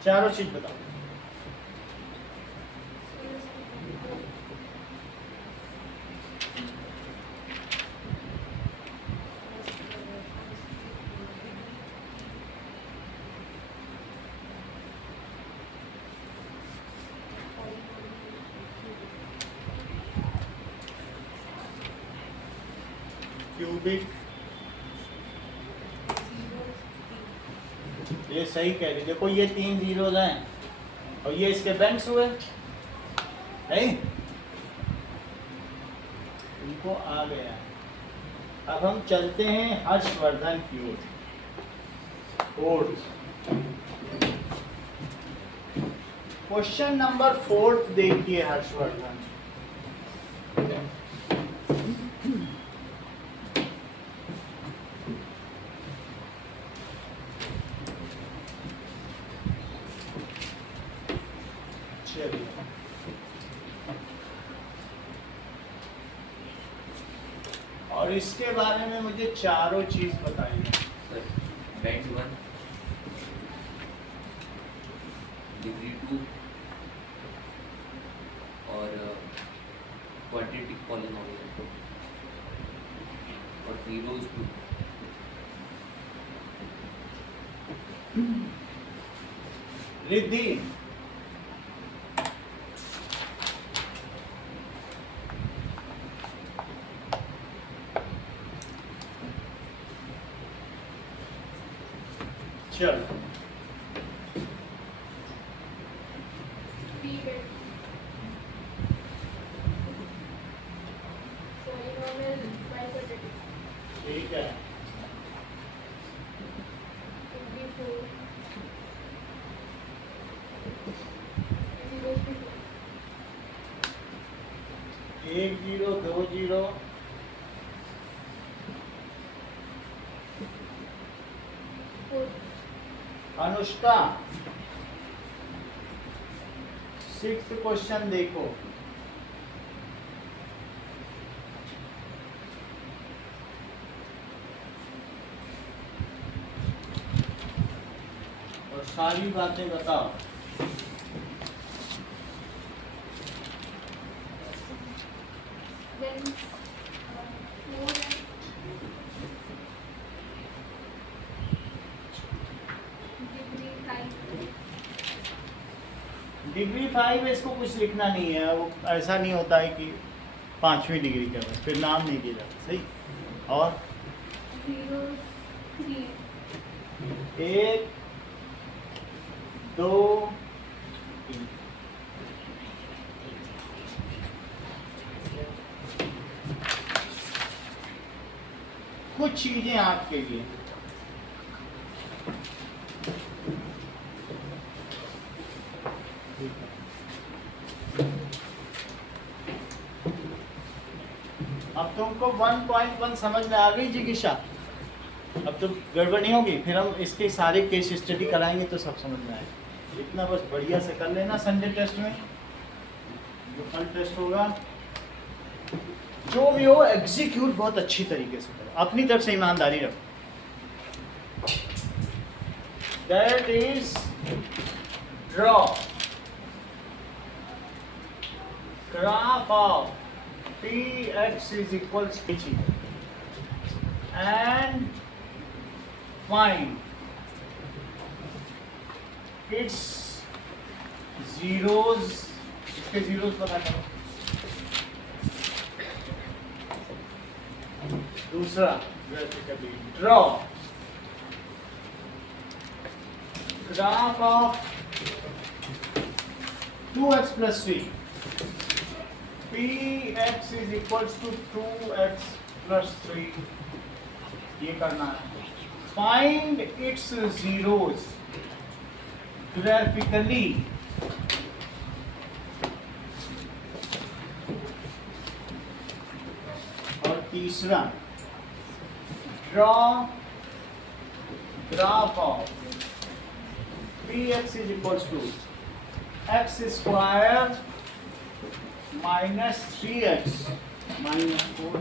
चारों चीज बताओ। क्यूबिक, ये सही कह रही। देखो ये 3 जीरोज हैं और ये इसके बैंक्स हुए नहीं, इनको आ गया। अब हम चलते हैं हर्षवर्धन की ओर। क्वेश्चन नंबर 4 देखिए हर्षवर्धन। और इसके बारे में मुझे चारों चीज बताइए। बैंड 1, डिग्री 2 और क्वाड्रेटिक पॉलिनोमियल और जीरोस 2। रिद्धि, चलो ठीक है। एक zero, 2 zero, Anushka 6th question देखो। और सारी बातें बताओ। डिग्री 5 है, इसको कुछ लिखना नहीं है। वो ऐसा नहीं होता है कि 5वीं डिग्री का बस फिर नाम नहीं दिया जाता। सही। और 1 2 3 कुछ चीजें आपके लिए। अब तुमको 1.1 समझ में आ गई जिज्ञासा? अब तो गड़बड़ नहीं होगी। फिर हम इसके सारे केस स्टडी कराएंगे तो सब समझ में आएगा। इतना बस बढ़िया से कर लेना संडे टेस्ट में, जो कल टेस्ट होगा। जो भी हो एग्जीक्यूट बहुत अच्छी तरीके से करो, अपनी तरफ से ईमानदारी रखो। That is draw graph of px is equals to and find its zeros। इसके zeros पता करो। दूसरा draw graph of 2x plus 3 px is equals to 2x plus 3, ये करना है. Find its zeros graphically. और तीसरा, draw graph of px is equals to x square minus 3x minus 4.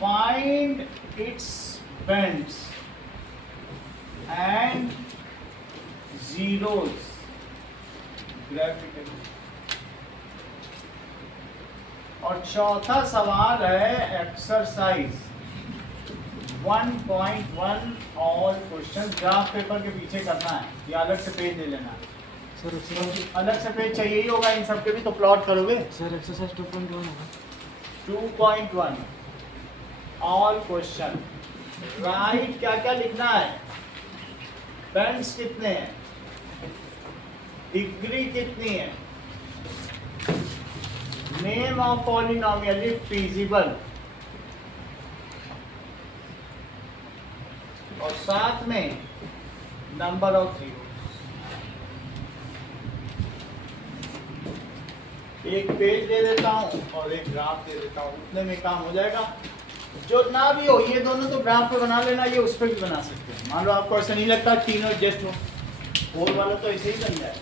Find its bends and zeros graphically. और चौथा सवाल है exercise 1.1 all question. Graph paper के पीछे करना है या अलग से पेज ले लेना है? सर एक्सरसाइज अलग से पेज चाहिए ही होगा इन सब के भी, तो प्लॉट करोगे. सर एक्सरसाइज 2.1 होगा. 2.1 ऑल क्वेश्चन. राइट, क्या क्या लिखना है? बेंड्स कितने हैं, डिग्री कितनी है, name of polynomial if feasible, और साथ में नंबर ऑफ जीरो. एक पेज दे देता हूं और एक ग्राफ दे देता हूं, उतने में काम हो जाएगा. जो ना भी हो, ये दोनों तो ग्राफ पे बना लेना, ये उस पर भी बना सकते हैं. मान लो आपको ऐसा नहीं लगता तीनों एडजस्ट हो, फोर वाला तो ऐसे ही बन जाए.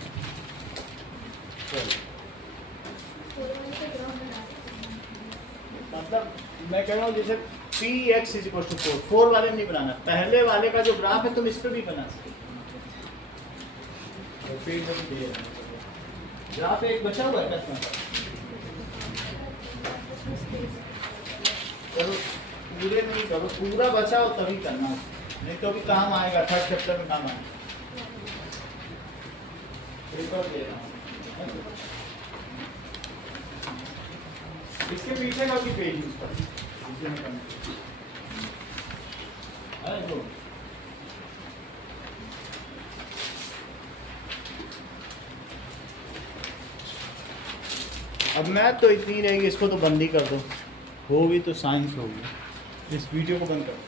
मतलब मैं कह रहा हूँ जैसे px इज इक्वल टू 4, 4 वाले नहीं बनाना, पहले वाले का जो ग्राफ है तुम इस पे भी बना सकते हो. ग्राफ एक बचा हुआ है कसम. चलो पूरे नहीं करो, पूरा बचा हो तभी करना, नहीं तो अभी काम आएगा, थर्ड चैप्टर में काम आएगा. पेपर दे रहा हूं, इसके पीछे का भी पेज यूज कर. अब मैथ तो इतनी रहेगी, इसको तो बंद ही कर दो. होगी तो साइंस होगी. इस वीडियो को बंद करो.